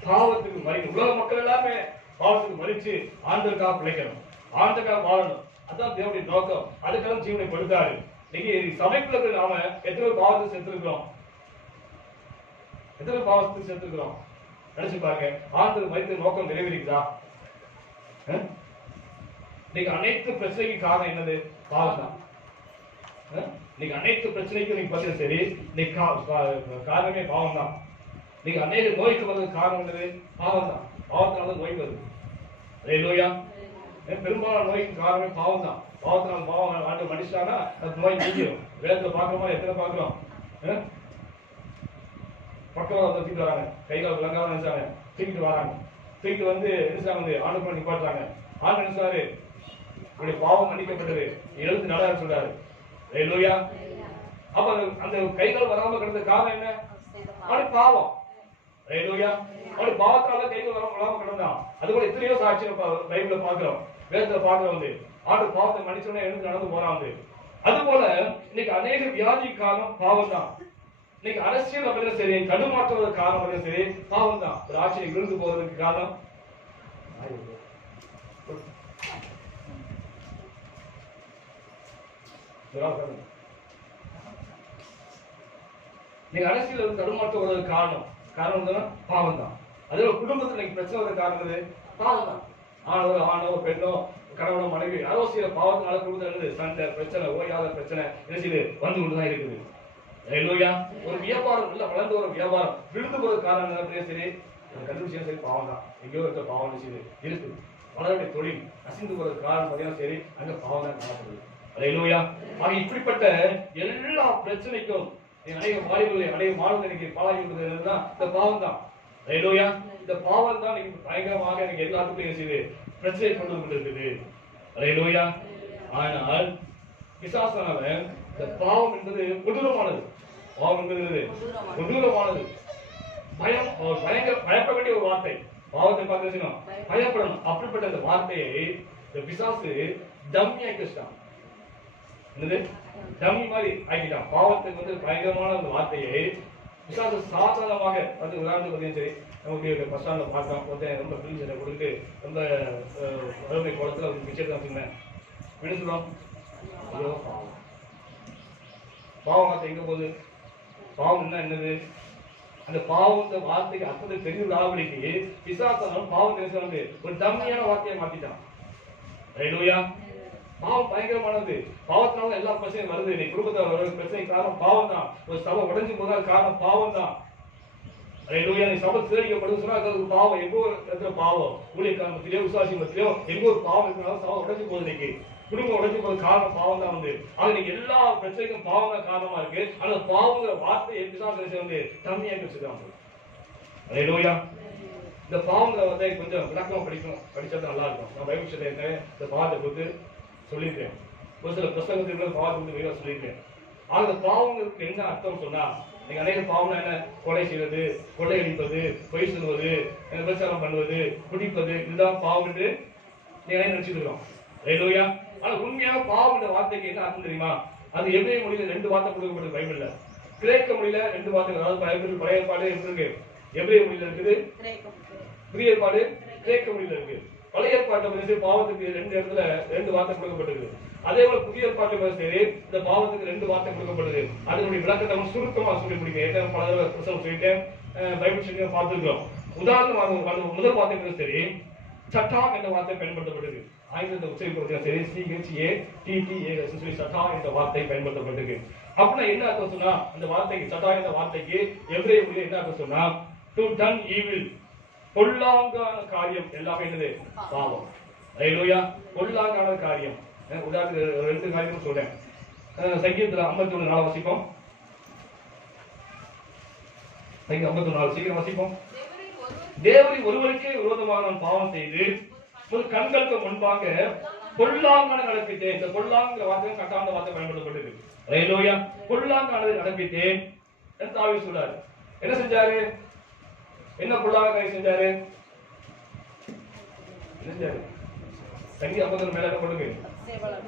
பாவத்துக்கு மறிக்கணும். உலக மக்கள் எல்லாமே பாவத்துக்கு மறிச்சு ஆண்டவருக்காக பிழைக்கணும், ஆண்டவருக்காக வாழணும். அதான் தேவனுடைய நோக்கம். அதுக்காக ஜீவனை கொடுத்தாரு. இன்னைக்கு சபைக்குள்ள நாம எத்தனை பாவத்தை செத்துருக்கிறோம், எத்தனை பாவத்தை செத்துருக்கிறோம் நினைச்சு பாருங்க. ஆண்டவர் மரித்த நோக்கம் நிறைவேறிக்குதா? இன்னைக்கு அனைத்து பிரச்சனைக்கு காரணம் என்னது? பாவம் தான். இன்னைக்கு அனைத்து பிரச்சனைக்கும் நீங்க பார்த்தீங்கன்னா சரி, இன்னைக்கு காரணமே பாவம் தான். நீங்க அநேக நோய்க்கு வந்தது காரணம் என்னது? பாவம் தான். பாவத்தினால நோய் வருது. அல்லேலூயா. பெரும்பாலான நோய்க்கு காரணமே பாவம் தான். பாவத்தினால பாவம் ஆண்டு மனுஷானா அந்த நோய் நீங்கிடும். வேதத்துல பாக்குறோமா, எத்தனை பாக்குறோம்? பக்கவாத தூக்கிட்டு வராங்க, கைகால் விளங்காம நினைச்சாங்க, தூக்கிட்டு வராங்க, தூக்கிட்டு வந்து நினைச்சாங்க, ஆண்டு நிப்பாட்டுறாங்க. ஆண்டு நினைச்சாரு, உங்களுடைய பாவம் மன்னிக்கப்பட்டது, எழுத்து நல்லா சொல்றாரு. அல்லேலூயா. அப்ப அந்த கைகால் வராம கிடந்த காரணம் என்ன? அவனுக்கு பாவம். அல்லேலூயா. அவனுக்கு பாவத்தால கைகால் வராம கிடந்தான். அது போல எத்தனையோ சாட்சி பைபிள்ல பாக்குறோம், வேதத்துல பாக்குறோம். ஆண்டு பாவத்தை மன்னிச்சோன்னா எழுந்து நடந்து போறாங்க. அது போல இன்னைக்கு அநேக வியாதி காரணம் பாவம் தான். இன்னைக்கு அரசியல் அப்படின்னா சரி, கடுமாற்றுவது காரணம் அப்படின்னா சரி, பாவம் தான். ஒரு ஆட்சியை விழுந்து போறதுக்கு காரணம் நீங்க அரசியல் வந்து தடுமாற்றம் வருவதற்கு காரணம் பாவம் தான். அதே குடும்பத்துல இன்னைக்கு பிரச்சனை வர காரணம் பாவம் தான். ஆணோ பெண்ணோ கணவனோ மனைவி அரசியல் பாவத்தினால குடும்பத்துல சண்டை பிரச்சனை, ஓயாத பிரச்சனை என்ன செய்யுது வந்து கொண்டுதான் இருக்குது. அல்லேலூயா. ஒரு வியாபாரம் இல்ல வளர்ந்து ஒரு வியாபாரம் விழுந்து போறது காரணம் என்ன? சரி, கண்டுபிடிச்சா சரி, பாவம் தான். எங்கேயோ இருக்க பாவம் இருக்கு. வளருடைய தொழில் அசிந்து போறது காரணம் பார்த்தீங்கன்னா சரி, அங்க பாவம் தான் காணப்படுது. அல்லேலூயா. ஆக இப்படிப்பட்ட எல்லா பிரச்சனைக்கும் அநேக வாலிபர்களை அநேக மாணவர்களுக்கு பாலாகி விடுறதுதான் இந்த பாவம் தான். அல்லேலூயா. இந்த பாவம் தான் இன்னைக்கு பயங்கரமாக எனக்கு எல்லாத்துக்கும் செய்து பிரச்சனை கொண்டு கொண்டிருக்குது. அல்லேலூயா. ஆனால் பிசாசானவன் இந்த பாவம் என்பது கொடூரமானது. பாவம் என்பது கொடூரமானது. பயம், பயப்பட வேண்டிய ஒரு வார்த்தை. பாவத்தை பார்த்து பயப்படணும். அப்படிப்பட்ட அந்த வார்த்தையை இந்த பிசாசு டம்மி ஆக்கிட்டான். என்னது? டம்மி மாதிரி ஆக்கிட்டான். பாவத்துக்கு வந்து பயங்கரமான அந்த வார்த்தையை பிசாசு சாதாரணமாக வந்து உதாரணத்துக்கு பார்த்தீங்கன்னா சரி, நமக்கு பஸ் ஸ்டாண்ட்ல பார்க்கலாம், ஒருத்தன் ரொம்ப பில் சட்டை கொடுத்து ரொம்ப வறுமை குளத்துல ஒரு பிச்சை தான் சொன்னேன். என்ன சொல்லுவோம்? ஐயோ பாவம். பாவம் வார்த்தை எங்க போகுது? பாவம் என்னது? அந்த பாவத்தை வார்த்தைக்கு அர்த்தத்தை தெரிஞ்சுடாமலிக்கு பிசாசாலும் பாவத்தை வந்து ஒரு டம்மியான வார்த்தையை மாத்திட்டான். அல்லேலூயா. பாவம் பயங்கரமானது. பாவத்தினால எல்லா பிரச்சனையும் வருது. நீ குடும்பத்தில் பிரச்சனை காரணம் பாவம் தான். ஒரு சபை உடைஞ்சு போதால் காரணம் பாவம் தான். அல்லேலூயா. நீ சபை சேரிக்கப்படுது சொன்னா அது ஒரு பாவம். எங்கோ இருக்கிற பாவம், ஊழியக்காரன் மத்தியிலோ விசுவாசி மத்தியிலோ எங்கோ ஒரு பாவம் இருக்கிறனால சபை உடைஞ்சு போகுது. இன்னைக்கு குடும்பம் உடைஞ்சு போகுது, காரணம் பாவம் தான் வந்து. அது இன்னைக்கு எல்லா பிரச்சனைக்கும் பாவம் தான் காரணமா இருக்கு. ஆனா பாவங்கிற வார்த்தை எப்படிதான் வந்து தண்ணியா வச்சுதான். அல்லேலூயா. இந்த பாவங்களை வந்து கொஞ்சம் விளக்கமா படிக்கணும், படிச்சா நல்லா இருக்கும். நான் பைபிள் சொல்லியிருக்கேன், இந்த பாவத்தை குறித்து சொல்லியிருக்கேன். ஒரு சில புத்தகத்துக்குள்ள பாவத்தை குறித்து வேற சொல்லியிருக்கேன். ஆக இந்த பாவங்களுக்கு என்ன அர்த்தம் சொன்னா, நீங்க அநேக பாவம்னா என்ன? கொலை செய்வது, கொள்ளையடிப்பது, பொய் சொல்வது, விபச்சாரம் பண்ணுவது, குடிப்பது, இதுதான் பாவம் என்று நீங்க நினைச்சிட்டு இருக்கோம். அல்லேலூயா. ஆனா உண்மையான பாவம் என்ற வார்த்தைக்கு என்ன அர்த்தம் தெரியுமா? அது எபிரேய மொழியில 2 வார்த்தை கொடுக்கப்பட்டது பைபிள்ல. கிரேக்க மொழியில 2 வார்த்தைகள், அதாவது பைபிள் பழைய ஏற்பாடு இருக்கு, எபிரேய மொழியில இருக்குது, புதிய ஏற்பாடு கிரேக்க மொழியில இருக்கு. பழைய ஏற்பாட்டை வந்து பாவத்துக்கு 2 இடத்துல 2 வார்த்தை கொடுக்கப்பட்டிருக்கு. அதே போல புதிய ஏற்பாட்டை சரி இந்த பாவத்துக்கு 2 வார்த்தை கொடுக்கப்பட்டது. அதனுடைய விளக்கத்தை சுருக்கமா சொல்லி முடிக்க ஏற்கனவே பல தடவை புத்தகம் சொல்லிட்டேன், பைபிள் சொல்லி பார்த்துருக்கோம். உதாரணமாக முதல் வார்த்தை சரி சட்டாம் என்ற வார்த்தை பயன்படுத்தப்பட்டிருக்கு. ஆங்கிலத்தை உச்சரிப்பு சரி CHATTA சட்டா என்ற வார்த்தை பயன்படுத்தப்பட்டிருக்கு. அப்படின்னா என்ன அர்த்தம் சொன்னா, அந்த வார்த்தைக்கு சட்டா என்ற வார்த்தைக்கு எபிரேய மொழியில் என்ன அர்த்தம் சொன்னா, டு டன் ஈவில், பொல்லாங்கான காரியம் எல்லாமே என்னது? பாவம். அல்லேலூயா. பொல்லாங்கான காரியம். உதாரணத்துக்கு 2 காரியமும் சொல்றேன். சங்கீதத்துல 51:4 வாசிப்போம். சங்கீதம் 51:4 சீக்கிரம் வாசிப்போம். தேவனை ஒருவருக்கே விரோதமாக நான் பாவம் செய்து ஒரு கண்களுக்கு முன்பாக பொல்லாங்கான நடப்பித்தேன். இந்த பொல்லாங்கிற வார்த்தை சட்டான வார்த்தை பயன்படுத்தப்பட்டது. அல்லேலூயா. பொல்லாங்கானதை நடப்பித்தேன் தாவீது சொல்றாரு. என்ன செஞ்சாரு? என்ன பொல்லாங்க காரியம் செஞ்சாரு? சங்கீதம் 51 மேல கொடுங்க.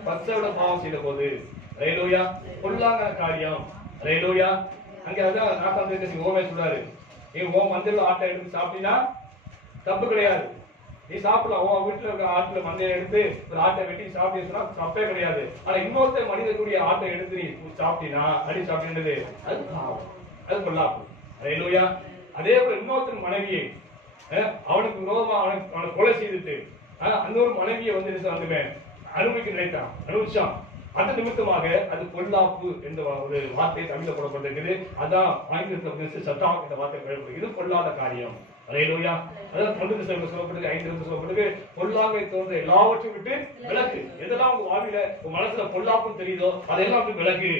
10 விட பாவம் செய்த போது. அல்லேலூயா. பொல்லாங்கான காரியம். அல்லேலூயா. அங்க அதான் 40 ஓமே சொல்றாரு, நீ ஓ மந்தையில ஆட்டை எடுத்து சாப்பிட்டீங்கன்னா தப்பு கிடையாது, நீ சாப்பிடலாம். உன் வீட்டுல இருக்க ஆட்டுல மந்தையை எடுத்து ஒரு ஆட்டை வெட்டி சாப்பிட்டீங்கன்னா தப்பே கிடையாது. ஆனா இன்னொருத்த மனிதக்கூடிய ஆட்டை எடுத்து நீ சாப்பிட்டீங்கன்னா அடி சாப்பிட்டீங்கன்றது அது பாவம், அது பொல்லாப்பு. அல்லேலூயா. அதே போல இன்னொருத்தன் மனைவியை அவனுக்கு விரோதமா அவனை கொலை செய்துட்டு இன்னொரு மனைவியை வந்து அனுபவிக்க நினைத்தான், அனுபவிச்சான். அந்த நிமித்தமாக அது பொல்லாப்பு என்ற ஒரு வார்த்தை தமிழ்ல போடப்பட்டிருக்குது. அதான் ஆங்கிலத்தில் சட்டா என்ற வார்த்தை பயன்படுது. இது பொல்லாத காரியம். அல்லேலூயா. அதான் 1 சொல்லப்பட்டிருக்கு, 5 சொல்லப்பட்டிருக்கு, பொல்லாங்கை தோன்ற எல்லாவற்றையும் விட்டு விலக்கு. எதெல்லாம் உங்க வாழ்வில உங்க மனசுல பொல்லாப்புன்னு தெரியுதோ அதெல்லாம் விட்டு விலக்கு.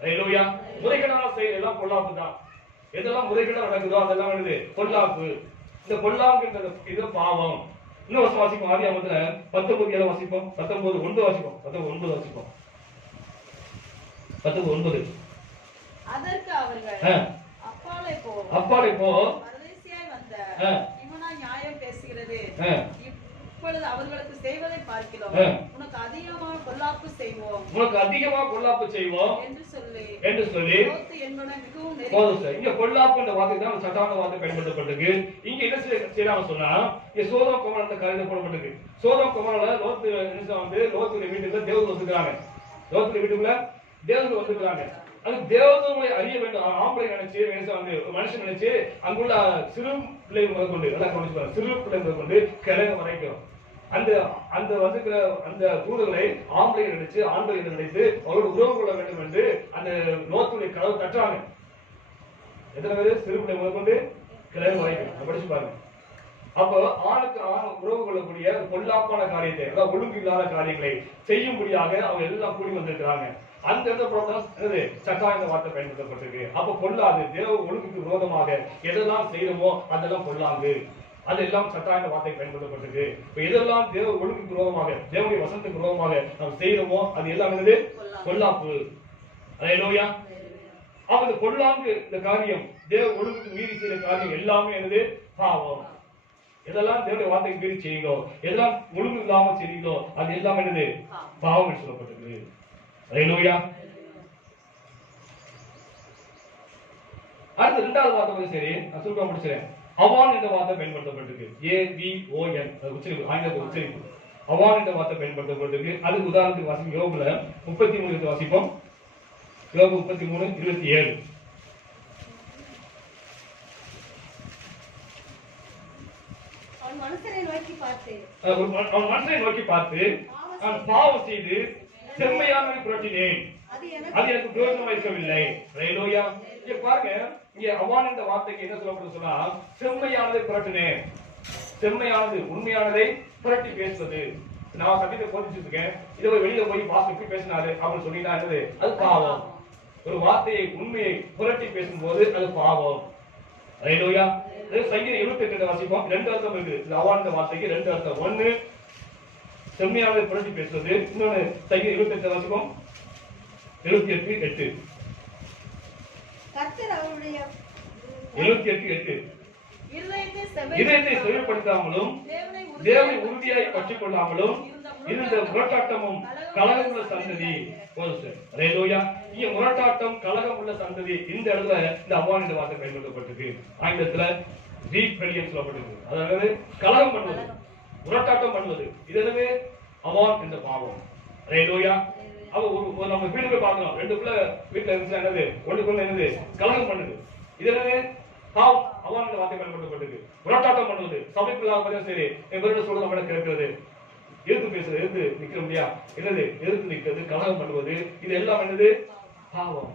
அல்லேலூயா. முறைகேடான செயல் எல்லாம் பொல்லாப்பு தான். எதெல்லாம் முறைகேடா நடக்குதோ அதெல்லாம் வந்து பொல்லாப்பு. இந்த பொல்லாங்குன்றது இது பாவம். இன்னும் வாசிப்போம். ஆதியாகமத்துல 19 வாசிப்போம், 19:9 வாசிப்போம், 19:9 வாசிப்போம். 19:9. அதற்கு அவர்கள் அப்பாலே போ பரதேசியாய் வந்த இவனா நியாயம் பேசுகிறது, இப்பொழுது அவர்களுக்கு செய்வதை பார்க்கிறோம், உனக்கு அதிகமாக பொல்லாப்பு செய்வோம் என்று சொல்லி இங்க பொல்லாப்பு என்ற வார்த்தை தான் சட்டான வார்த்தை பயன்படுத்தப்பட்டிருக்கு. இங்க என்ன செய்யறாங்க சொன்னா, சோதோம் குமாரன் அந்த காரியத்தை போடப்பட்டிருக்கு. சோதோம் குமாரன்ல லோத்து வந்து லோத்துடைய வீட்டுக்குள்ள தேவதூதர் வந்துக்கிறாங்க. லோத்துடைய வீட்டுக்குள்ள தேவதூதர் வந்துக்கிறாங்க. அது தேவதூதரை அறிய வேண்டும் ஆம்பளை நினைச்சு வந்து மனுஷன் நினைச்சு அங்குள்ள சிறு பிள்ளை முதற்கொண்டு எல்லாம் கவனிச்சு சிறு பிள்ளை முதற்கொண்டு கிழங்கு வரைக்கும் அந்த அந்த வந்துக்கிற அந்த தூதர்களை ஆம்பளை நினைச்சு ஆண்களை நினைத்து அவரோட உறவு கொள்ள வேண்டும் என்று அந்த லோத்துடைய கதவு தட்டுறாங்க. எத்தனை பேரு? சிறு பிள்ளை முதற்கொண்டு கிழங்கு வரைக்கும் படிச்சு பாருங்க. அப்போ ஆணுக்கு ஆண் உறவு கொள்ளக்கூடிய பொல்லாப்பான காரியத்தை, அதாவது ஒழுங்கு இல்லாத காரியங்களை செய்யும்படியாக அவங்க எல்லாம் கூடி வந்திருக்கிறாங்க. அந்த இடத்துல சட்டா என்ற வார்த்தை பயன்படுத்தப்பட்டிருக்கு. அப்ப பொல்லாது தேவ ஒழுங்குக்கு விரோதமாக எதெல்லாம் செய்யறோமோ அதெல்லாம் பொல்லாங்கு, அதெல்லாம் சட்டா என்ற வார்த்தை பயன்படுத்தப்பட்டிருக்கு. இப்ப எதெல்லாம் தேவ ஒழுங்குக்கு விரோதமாக தேவனுடைய வசனத்துக்கு விரோதமாக நாம் செய்யறோமோ அது எல்லாம் என்னது? பொல்லாப்பு. அல்லேலூயா. அப்ப இந்த பொல்லாங்கு இந்த காரியம் தேவ ஒழுங்குக்கு மீறி செய்யற காரியம் எல்லாமே என்னது? பாவம். எதெல்லாம் தேவனுடைய வார்த்தைக்கு மீறி செய்யுங்களோ, எதெல்லாம் ஒழுங்கு இல்லாம செய்யுங்களோ அது எல்லாம் என்னது? பாவம் என்று சொல்லப்பட்டிருக்கு. அல்லேலூயா. அடுத்து 2வது வார்த்தை சரி நான் சுருக்கமா முடிச்சிறேன். அவான் என்ற வார்த்தை பயன்படுத்தப்பட்டிருக்கு. AVON உச்சரிப்பு, ஆங்கிலத்தில் உச்சரிப்பு. அவான் என்ற வார்த்தை பயன்படுத்தப்பட்டிருக்கு. அதுக்கு உதாரணத்துக்கு வாசிப்போம். யோபுல 33 வாசிப்போம். யோபு 33:27. அவன் மனுஷனை நோக்கி பார்த்து நான் பாவம் செய்து செம்மையானதை புரட்டினேன், அது எனக்கு பிரயோஜனம் இருக்கவில்லை. அல்லேலூயா. இங்க பாருங்க, இங்க அவான் என்ற வார்த்தைக்கு என்ன சொல்லப்படுது சொன்னா செம்மையானதை புரட்டினேன், செம்மையானது உண்மையானதை புரட்டி பேசுவது. நான் சத்தியத்தை போதிச்சுட்டு இருக்கேன், இதை வெளியில போய் பாஸ் எப்படி பேசினாரு அப்படின்னு சொன்னீங்கன்னா என்னது அது பாவம். ஒரு வார்த்தையை உண்மையை புரட்டி பேசும்போது அது பாவம். ஹalleluya. சங்கீதம் 78 வாசிப்போம். ரெண்டு அர்த்தம் இருக்கு இந்த அவான் வார்த்தைக்கு, ரெண்டு அர்த்தம். ஒன்னு செம்மையானதை புரட்டி பேசுவது, இன்னொன்னு சங்கீதம் 78 வாசிப்போம். 78:8 கர்த்தர் அவருடைய 78:8 இதயத்தை செவிப்படுத்தாமலும் தேவனை உறுதியாய் பற்றிக் கொள்ளாமலும் இருந்த முரட்டாட்டமும் கலகம் உள்ள சந்ததி. ஹalleluya. இங்க முரட்டாட்டம் கலகம் உள்ள சந்ததி இந்த இடத்துல இந்த அவான் என்ற வார்த்தை பயன்படுத்தப்பட்டிருக்கு. ஆங்கிலத்துல ரீப்ரெடியன் சொல்லப்பட்டிருக்கு. அதாவது கலகம் பண்ணுவது, முரட்டாட்டம் பண்ணுவது. இதுவே அவான் என்ற பாவம். ஹalleluya. அவ ஒரு நம்ம வீட்டுக்கு பார்க்கணும், ரெண்டு பிள்ளை வீட்டுல இருந்துச்சு என்னது ஒண்ணுக்குள்ள என்னது கலகம் பண்ணுது. இதுவே பாவம். அவான் என்ற வார்த்தை பயன்படுத்தப்பட்டிருக்கு. முரட்டாட்டம் பண்ணுவது, சபைக்குள்ளாக பார்த்தா சரி எவ்வளவு சொல்ல நம்மள கேட்கிறது, எதிர்த்து பேசுறது, எதிர்த்து நிக்க முடியா என்னது எதிர்த்து நிக்கிறது, கலகம் பண்ணுவது, இது எல்லாம் என்னது பாவம்.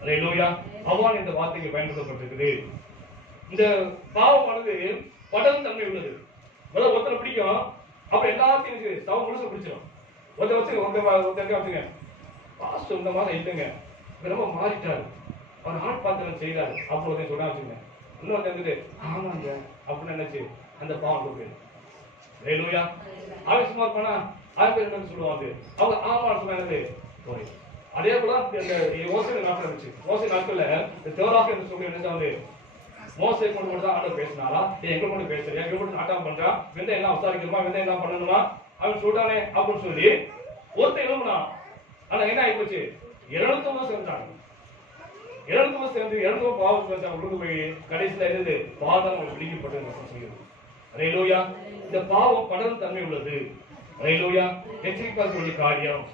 ஹalleluya. அவான் என்ற வார்த்தைக்கு பயன்படுத்தப்பட்டிருக்குது. இந்த பாவமானது படரும் தன்மை உள்ளது. முதல்ல ஒருத்தரை பிடிக்கும், அப்ப எல்லாத்தையும் சவம் முழுச பிடிச்சிடும். ஒருத்தர் வச்சுங்க பாஸ்டர் இந்த மாதிரி இல்லைங்க, ரொம்ப மாறிட்டாரு, அவர் ஆட் பாத்திரம் செய்யறாரு அப்படின்னு சொன்னா வச்சுங்க. இன்னொருத்த வந்துட்டு ஆமாங்க அப்படின்னு நினைச்சு அந்த பாவம் இருக்கு. ஹalleluya. அவன் சும்மா இருப்பானா அவன் பேர் என்ன சொல்லுவாங்க, அவங்க ஆமான்னு சொன்னாங்க போய். அதே போல இந்த மோசே நாட்கள் இருந்துச்சு. மோசே நாட்கள்ல இந்த தேவராக என்று சொல்லி என்ன மோசை கொண்டு தான் ஆண்டவர் பேசினாரா, எங்க கொண்டு பேசுறியா, எங்க கொண்டு நாட்டம் பண்றா, வெந்தயம் எல்லாம் விசாரிக்கணுமா, வெந்தயம் எல்லாம் பண்ணணுமா அவன் சொல்றானே அப்படின்னு சொல்லி ஒருத்தர் எழுப்புனான். ஆனா என்ன ஆகி போச்சு, 200 சேர்ந்தாங்க. 200 சேர்ந்து 200 பாவம் உழுந்து போய் கடைசியில இருந்து பாதம் விடுவிக்கப்பட்டது. ஹalleluya. இந்த பாவம் படரும் தன்மை உள்ளது. ஹalleluya. எச்சரிக்கையாக வேண்டிய காரியம்.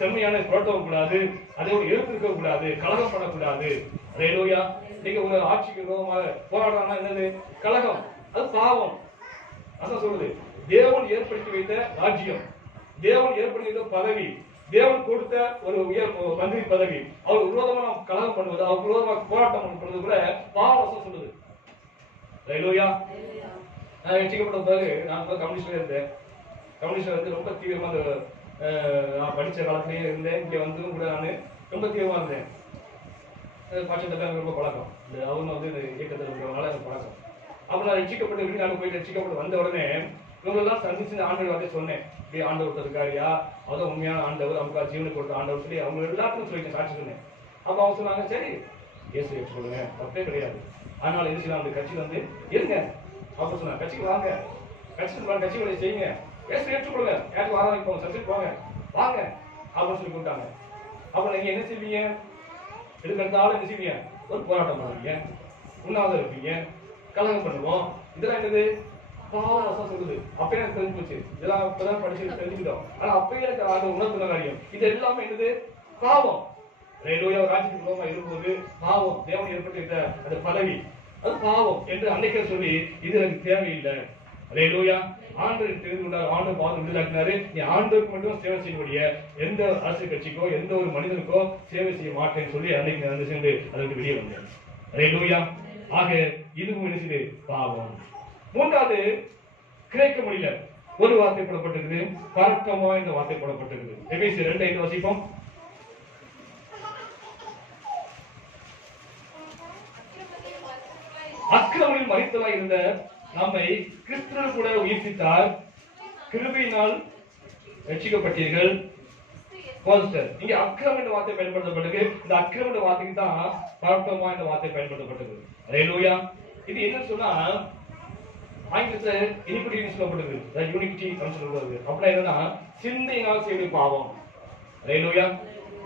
செம்மையான புரட்டவும் கூடாது, அதை ஒரு எதிர்த்திருக்க கூடாது, கலகம் பண்ணக்கூடாது. ஹalleluya. நீங்க ஒரு ஆட்சிக்கு விரோதமாக போராடுறாங்கன்னா என்னது கலகம், அது பாவம். அதான் சொல்லுது தேவன் ஏற்படுத்தி வைத்த ராஜ்யம், தேவன் ஏற்படுத்தி வைத்த பதவி, தேவன் கொடுத்த ஒரு உயர் மந்திரி பதவி, அவர் விரோதமா நாம் கலகம் பண்ணுவது, அவர் விரோதமாக போராட்டம் பண்ணுவது கூட பாவம் சொல்லுது. ஹalleluya. நான் ரட்சிக்கப்பட்ட பிறகு நான் கம்யூனிஸ்ட்ல இருந்தேன். கம்யூனிஸ்ட்ல இருந்து ரொம்ப தீவிரமா நான் படிச்ச காலத்திலேயே இருந்தேன். இங்க வந்து கூட நான் ரொம்ப தீவிரமா இருந்தேன். பாட்சத்தை ரொம்ப பழக்கம், இந்த அவங்க வந்து இந்த இயக்கத்தில் இருக்கிறவங்களால எனக்கு பழக்கம். அப்ப நான் ரட்சிக்கப்பட்டு வெளிநாடு போயிட்டு ரட்சிக்கப்பட்டு வந்த உடனே இவங்களெல்லாம் சந்திச்சு ஆண்டவர் வந்து சொன்னேன், இப்படி ஆண்டவர் இருக்காரியா, அதான் உண்மையான ஆண்டவர், அவங்க ஜீவனை கொடுத்த ஆண்டவர் சொல்லி அவங்க எல்லாத்துக்கும் சொல்லிட்டு சாட்சி சொன்னேன். அப்ப அவங்க சொன்னாங்க சரி இயேசு ஏற்றுக்கொள்ளுங்க, தப்பே கிடையாது. அதனால என்ன செய்யலாம், அந்த கட்சியில வந்து இருங்க அப்ப சொன்னாங்க, கட்சிக்கு வாங்க, கட்சிகளை செய்யுங்க, இயேசு ஏற்றுக்கொள்ளுங்க, யாருக்கு வர வைப்போம், சர்ச்சைக்கு போங்க வாங்க அப்படின்னு சொல்லி கூப்பிட்டாங்க. அப்ப நீங்க என்ன செய்வீங்க, எடுக்கிறதால என்ன செய்வீங்க, ஒரு போராட்டம் பண்ணுவீங்க, உண்ணாவிரதம் இருப்பீங்க, கலகம் பண்ணுவோம். இதெல்லாம் என்னது பாவம் சொல்லுது. அப்பயே எனக்கு தெரிஞ்சு போச்சு, இதெல்லாம் இப்பதான் படிச்சு தெரிஞ்சுக்கிட்டோம். ஆனா அப்பயே எனக்கு அது உணர்த்துன காரியம், இது எல்லாமே என்னது பாவம். ஹalleluya. ராஜ்யத்துக்கு விரோதமா இருக்கும்போது பாவம், தேவன் ஏற்பட்ட அந்த பதவி அது பாவம் என்று அன்னைக்கே சொல்லி இது எனக்கு தேவையில்லை. ஹalleluya. ஆண்டவர் தெரிந்து கொண்டார், ஆண்டவர் பாவம் விடுதலாக்கினாரு. நீ ஆண்டவருக்கு மட்டும் சேவை செய்யக்கூடிய எந்த அரசியல் கட்சிக்கோ எந்த ஒரு மனிதனுக்கோ சேவை செய்ய மாட்டேன்னு சொல்லி அன்னைக்கு நான் சேர்ந்து அதற்கு வெளியே வந்தேன். ஹalleluya. ஆக இதுவும் என்ன செய்யுது பாவம். மூன்றாவது கிரேக்க மொழியில ஒரு வார்த்தை போடப்பட்டிருக்குது, பரக்கமா இந்த வார்த்தை போடப்பட்டிருக்குது. எபேசியர் 2:5 வாசிப்போம். அக்கிரமத்தில் மரித்தவராய் இருந்த நம்மை கிறிஸ்துவுடன் கூட உயிர்ப்பித்தார், கிருபையினால் ரட்சிக்கப்பட்டீர்கள். இங்க அக்கிரமம் என்ற வார்த்தை பயன்படுத்தப்பட்டது. இந்த அக்கிரமம் என்ற வார்த்தைக்கு தான் பரக்கமா இந்த வார்த்தை பயன்படுத்தப்பட்டது. ஹalleluya. இது என்ன சொன்னா ஆங்கிலத்துல இனிபிட்டி சொல்லப்பட்டது, யூனிட்டி சொல்றது. அப்படின்னா என்னன்னா சிந்தையினால் செய்த பாவம். ஹalleluya.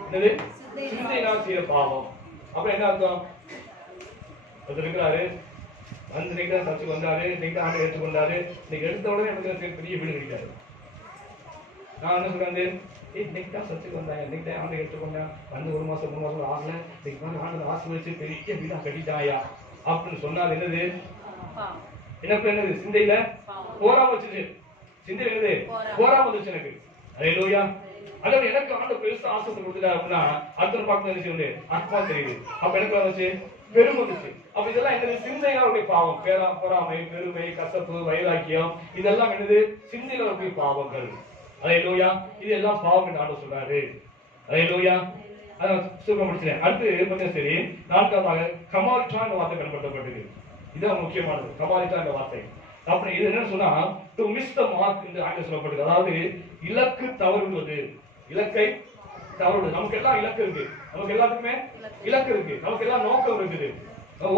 என்னது சிந்தையினால் செய்த பாவம். அப்ப என்ன அர்த்தம், ஒருத்தர் இருக்கிறாரு, அந்த இன்னைக்கு தான் சர்ச்சுக்கு வந்தாரு, இன்னைக்கு தான் ஆண்டு எடுத்துக்கொண்டாரு, இன்னைக்கு எடுத்த உடனே எனக்கு பெரிய வீடு கிடைக்காது. நான் என்ன சொல்றேன், இன்னைக்கு தான் சர்ச்சுக்கு வந்தாங்க, இன்னைக்கு தான் ஆண்டு எடுத்துக்கொண்டேன், வந்து 1 மாசம் 3 மாசம் ஆகல, இன்னைக்கு தான் ஆண்டு ஆசீர்வதிச்சு பெரிய வீடா கட்டிட்டாயா அப்படின்னு சொன்னார். என்னது எனக்கு என்னது சிந்தையில போராம வச்சுச்சு, சிந்தையில என்னது போராம வந்துச்சு எனக்கு. ஹalleluya. அதாவது எனக்கு ஆண்டு பெருசா ஆசை கொடுத்துட்டா அப்படின்னா அடுத்த பார்க்க என்ன செய்யுது அர்த்தமா தெரியுது. அப்ப எனக்கு வந்துச்சு பெருமை வந்துச்சு. அப்ப இதெல்லாம் என்னது? சிந்தைகளுடைய பாவம். பொறாமை, பெருமை, கசப்பு, வைராக்கியம், இதெல்லாம் என்னது? சிந்தைகளுடைய பாவங்கள். அல்லேலூயா. இதெல்லாம் பாவம் என்று ஆண்டவர் சொல்றாரு. அல்லேலூயா. சுருக்க முடிச்சேன். அடுத்து பார்த்தீங்கன்னா சரி, நான்காவதாக கமாரிட்டா என்ற வார்த்தை பயன்படுத்தப்பட்டது. இதுதான் முக்கியமானது, கமாரிட்டா என்ற வார்த்தை. அப்புறம் இது என்னன்னு சொன்னா, டு மிஸ் த மார்க் என்று ஆங்கிலம் சொல்லப்படுது. அதாவது இலக்கு தவறுவது, இலக்கை தவறுவது. நமக்கு எல்லாம் இலக்கு இருக்கு, நமக்கு எல்லாத்துக்குமே இலக்கு இருக்கு, நமக்கு எல்லாம் நோக்கம் இருக்குது.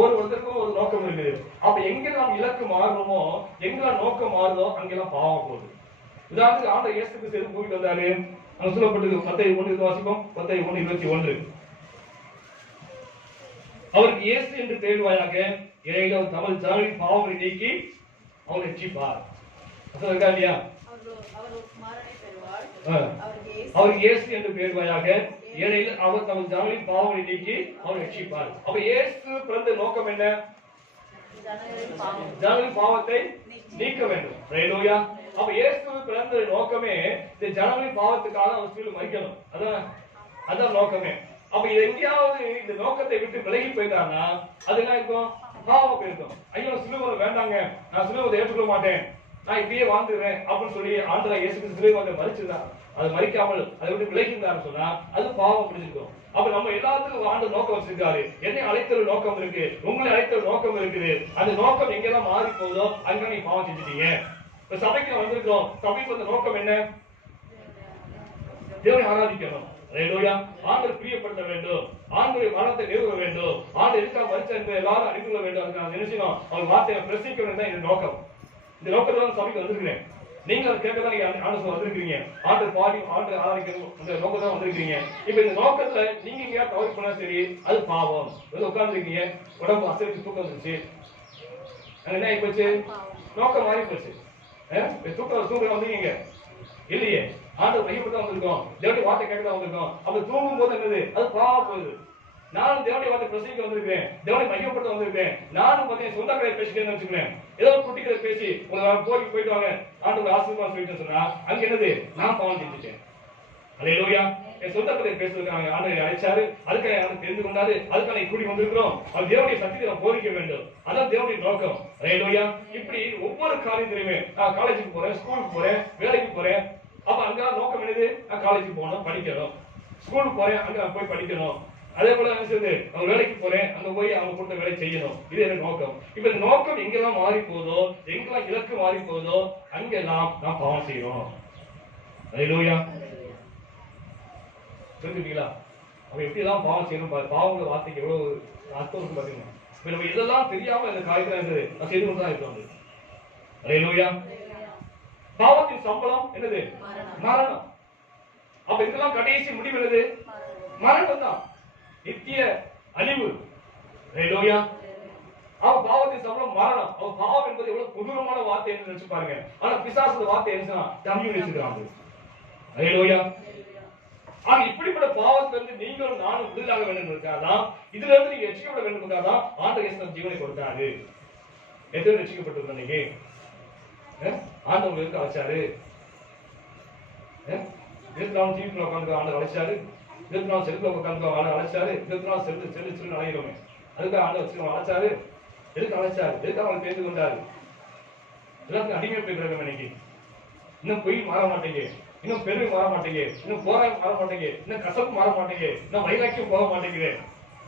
ஒருத்தருக்கும் ஒரு நோக்கம் இருக்குது. அப்ப எங்க நாம் இலக்கு மாறணுமோ, எங்கெல்லாம் நோக்கம் மாறுதோ அங்கெல்லாம் பாவம் போகுது. உதாரணத்துக்கு ஆண்டவர் இயேசு கிறிஸ்து பூமிக்கு வந்தாரு. அங்க சொல்லப்பட்டது மத்தேயு 1 வாசிப்போம். மத்தேயு 1:21. அவருக்கு இயேசு என்று பெயர்வாயாக, ஏழைகள் தமிழ் ஜனங்களின் பாவங்களை நீக்கி அவரை ரட்சிப்பார். சொல்லுங்க இல்லையா? அவருக்கு இயேசு என்று பெயர்வாயாக, ஏழைகள் அவர் தமிழ் ஜனங்களின் பாவங்களை நீக்கி அவரை ரட்சிப்பார். அப்ப இயேசு பிறந்த நோக்கம் என்ன? ஜனங்களின் பாவத்தை நீக்க வேண்டும். ஹல்லேலூயா. அப்ப இயேசு பிறந்த நோக்கமே இந்த ஜனங்களின் பாவத்துக்காக அவர் சிலுவையில் மரிக்கணும். அதான் நோக்கமே. அப்ப இது எங்கேயாவது இந்த நோக்கத்தை விட்டு விலகி போயிட்டாங்கன்னா அது என்ன இருக்கும்? பாவம் போயிருக்கும். ஐயோ சிலுவை வேண்டாங்க, நான் சிலுவை ஏற்றுக்கொள்ள மாட்டேன், நான் இப்படியே வாழ்ந்துடுறேன் அப்படின்னு சொல்லி ஆண்டவர் இயேசு கிறிஸ்து சிலுவை மரிச்சுதான், அது மரிக்காமல் அதை விட்டு விலகிருந்தான்னு சொன்னா அது பாவம் பிடிச்சிருக்கும். அப்ப நம்ம எல்லாத்துக்கும் ஆண்டு நோக்கம் வச்சிருக்காரு. என்னை அழைத்த நோக்கம் இருக்கு, உங்களை அழைத்த நோக்கம் இருக்குது. அந்த நோக்கம் எங்கெல்லாம் மாறி போதோ அங்க நீ பாவம் செஞ்சுட்டீங்க. இப்ப சபைக்கு வந்திருக்கோம், சபைக்கு வந்த நோக்கம் என்ன? தேவனை ஆராதிக்கணும். ஹல்லேலூயா. ஆண்டவரை பிரியப்படுத்த வேண்டும், ஆண்டவருடைய மரணத்தை நிறுவ வேண்டும், ஆண்டவர் எதுக்காக மரிச்சார் என்று எல்லாரும் அறிந்து கொள்ள வேண்டும். அதுக்கு நான் நினைச்சோம் அவர் வார்த்தையை பிரசிக்கணும் தான் இந்த நோக்கம். இந்த நோக்கத்துல சபைக்கு வந்திருக்கிறேன். நீங்க அதை கேட்கதான் ஆண்டவர் வந்திருக்கீங்க. ஆண்டவர் பாடி ஆண்டவர் ஆராதிக்கணும் அந்த நோக்கத்தான் வந்திருக்கீங்க. இப்ப இந்த நோக்கத்துல நீங்க எங்கேயா தவறு பண்ணா சரி அது பாவம். உட்கார்ந்துருக்கீங்க, உடம்பு அசைக்கு தூக்கம் வந்துச்சு, என்ன ஆகி போச்சு? நோக்கம் மாறி போச்சு. தூக்கம் வந்தீங்க இல்லையே, ஆண்டவர் மையப்பட்டு வந்திருக்கோம், தேவனுடைய வார்த்தை கேட்க வந்திருக்கோம். அப்ப தூங்கும் போது என்னது? அது பாவம் போகுது. நானும் தேவனுடைய வார்த்தை பிரசங்கிக்க வந்திருக்கேன், தேவனை மையப்படுத்த வந்திருக்கேன். நானும் பார்த்தீங்கன்னா சொந்த கதை பேசிக்கிறேன்னு வச்சுக்கிறேன், ஏதோ குட்டிகளை பேசி உங்களை போயிட்டு வாங்க ஆண்டவர் ஆசீர்வாதம் சொல்லிட்டு சொன்னா அங்க என்னது? நான் பாவம் செஞ்சுட்டேன். அல்லேலூயா. என் சொந்த கதை பேசுறதுக்காக ஆண்டவரை அழைச்சாரு, அதுக்காக ஆண்டவர் தெரிந்து கொண்டாரு, அதுக்காக கூடி வந்திருக்கிறோம். அது தேவனுடைய சத்தியத்தை நாம் போதிக்க வேண்டும். அதான் தேவனுடைய நோக்கம். அல்லேலூயா. இப்படி ஒவ்வொரு காரியத்திலுமே நான் காலேஜுக்கு போறேன், ஸ்கூலுக்கு போறேன், வேலைக்கு போறேன். அப்ப அங்க நோக்கம் என்னது? நான் காலேஜுக்கு போகணும், படிக்கணும். ஸ்கூலுக்கு போறேன், அங்க நான் போய் படிக்கணும். அதே போல நினைச்சது அவங்க வேலைக்கு போறேன், அங்க போய் அவங்க கொடுத்த வேலை செய்யணும். இது என்ன நோக்கம்? இப்ப இந்த நோக்கம் எங்கெல்லாம் மாறி போதோ, எங்கெல்லாம் இலக்கு மாறி போதோ அங்கெல்லாம் நாம் பாவம் செய்யறோம். அல்லேலூயா. புரிஞ்சுட்டீங்களா? அப்ப எப்படி எல்லாம் பாவம் செய்யணும்? பாவங்கிற வார்த்தைக்கு எவ்வளவு அர்த்தம் இருக்கு பாத்தீங்கன்னா. இப்ப நம்ம இதெல்லாம் தெரியாம இந்த காரியத்துல இருந்தது நான் செய்து கொண்டுதான் இருக்கோம். அல்லேலூயா. பாவத்தின் சம்பளம் என்னது? மரணம். அப்ப இதெல்லாம் கடைசி முடிவு என்னது? மரணம் தான், நித்திய அழிவு. அல்லேலூயா. அவ பாவத்தின் சம்பளம் மரணம். அவ பாவம் என்பது எவ்வளவு கொடூரமான வார்த்தை என்று நினைச்சு பாருங்க. ஆனா பிசாசு வார்த்தை என்ன தமிழ் வச்சுக்கிறாங்க. அல்லேலூயா. ஆனா இப்படிப்பட்ட பாவத்திலிருந்து நீங்களும் நானும் விடுதலாக வேண்டும் இருக்காதான், இதுல இருந்து நீங்க ரட்சிக்கப்பட வேண்டும் இருக்காதான் ஆண்டவர் இயேசு ஜீவனை கொடுத்தாரு. எத்தனை ரட்சிக்கப்பட்டிருக்கோம் நீங்க? ஆண்டவர் இருக்க அழைச்சாரு. 24 ஜீவிக்குள்ள உட்காந்து ஆண்டவர் அழைச்சாரு, 24 செல்லுக்குள்ள உட்காந்து ஆண்டவர் அழைச்சாரு, 24 செல்லு அழைக்கிறோமே அதுக்காக ஆண்டவர் வச்சு அழைச்சாரு. எதுக்கு அழைச்சாரு? எதுக்காக அவங்களை தெரிந்து கொண்டாரு? எல்லாத்துக்கும் அடிமை போய் இன்னைக்கு இன்னும் பொய் மாற மாட்டேங்க, இன்னும் பெருமை மாற மாட்டேங்க, இன்னும் போராயம் மாற மாட்டேங்க, இன்னும் கசப்பு மாற மாட்டேங்க, இன்னும் வைராக்கியம் போக மாட்டேங்குது.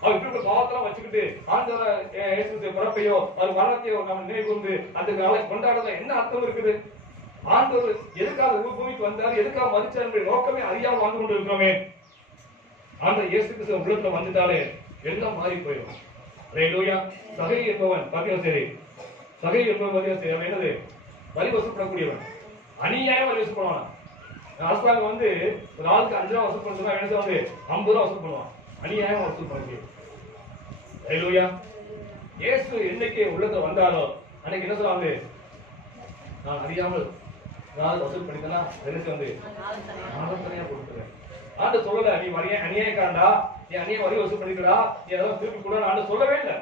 அவர் இப்படி பாவத்தெல்லாம் வச்சுக்கிட்டு ஆண்டவர் பிறப்பையோ அவர் மரணத்தையோ நம்ம நினைவு கூர்ந்து அந்த நாளை கொண்டாடுறதுல என்ன அர்த்தம் இருக்குது? ஆண்டவர் எதுக்காக பூமிக்கு வந்தார், எதுக்காக மதிச்சார் என்ற நோக்கமே அறியாம வாழ்ந்து கொண்டு இருக்கிறோமே. ஆண்டவர் இயேசு கிறிஸ்து உள்ளத்துல வந்துட்டாலே எல்லாம் மாறி போயிடும். அல்லேலூயா. சகை என்பவன் பாத்தீங்கன்னா சரி, சகை என்பவன் பாத்தீங்கன்னா சரி, அவன் என்னது? வரி வசூல்படக்கூடியவன், அநியாயம் வரி வசூல் பண்ணுவான். அரசாங்கம் வந்து ஒரு ஆளுக்கு 5 ரூபா வசூல் பண்ணா என்ன வந்து 50 ரூபா வசூல் பண்ணுவான். அநியாயம் வசூல் பண்ண முடியும். அல்லேலூயா. இயேசு என்னைக்கு உள்ளத்துல வந்தாரோ அன்னைக்கு என்ன சொல்லுவாங்க? நான் அறியாமல் நான் வசூல் பண்ணிட்டேன்னா எனக்கு வந்து ஆலோசனையா கொடுத்துறேன். ஆண்டு சொல்லல நீ அநியாயக்காரண்டா, நீ அநியாயம் வரி வசூல் பண்ணிக்கிறா, நீ ஏதாவது திருப்பி கூட ஆண்டு சொல்லவே இல்லை.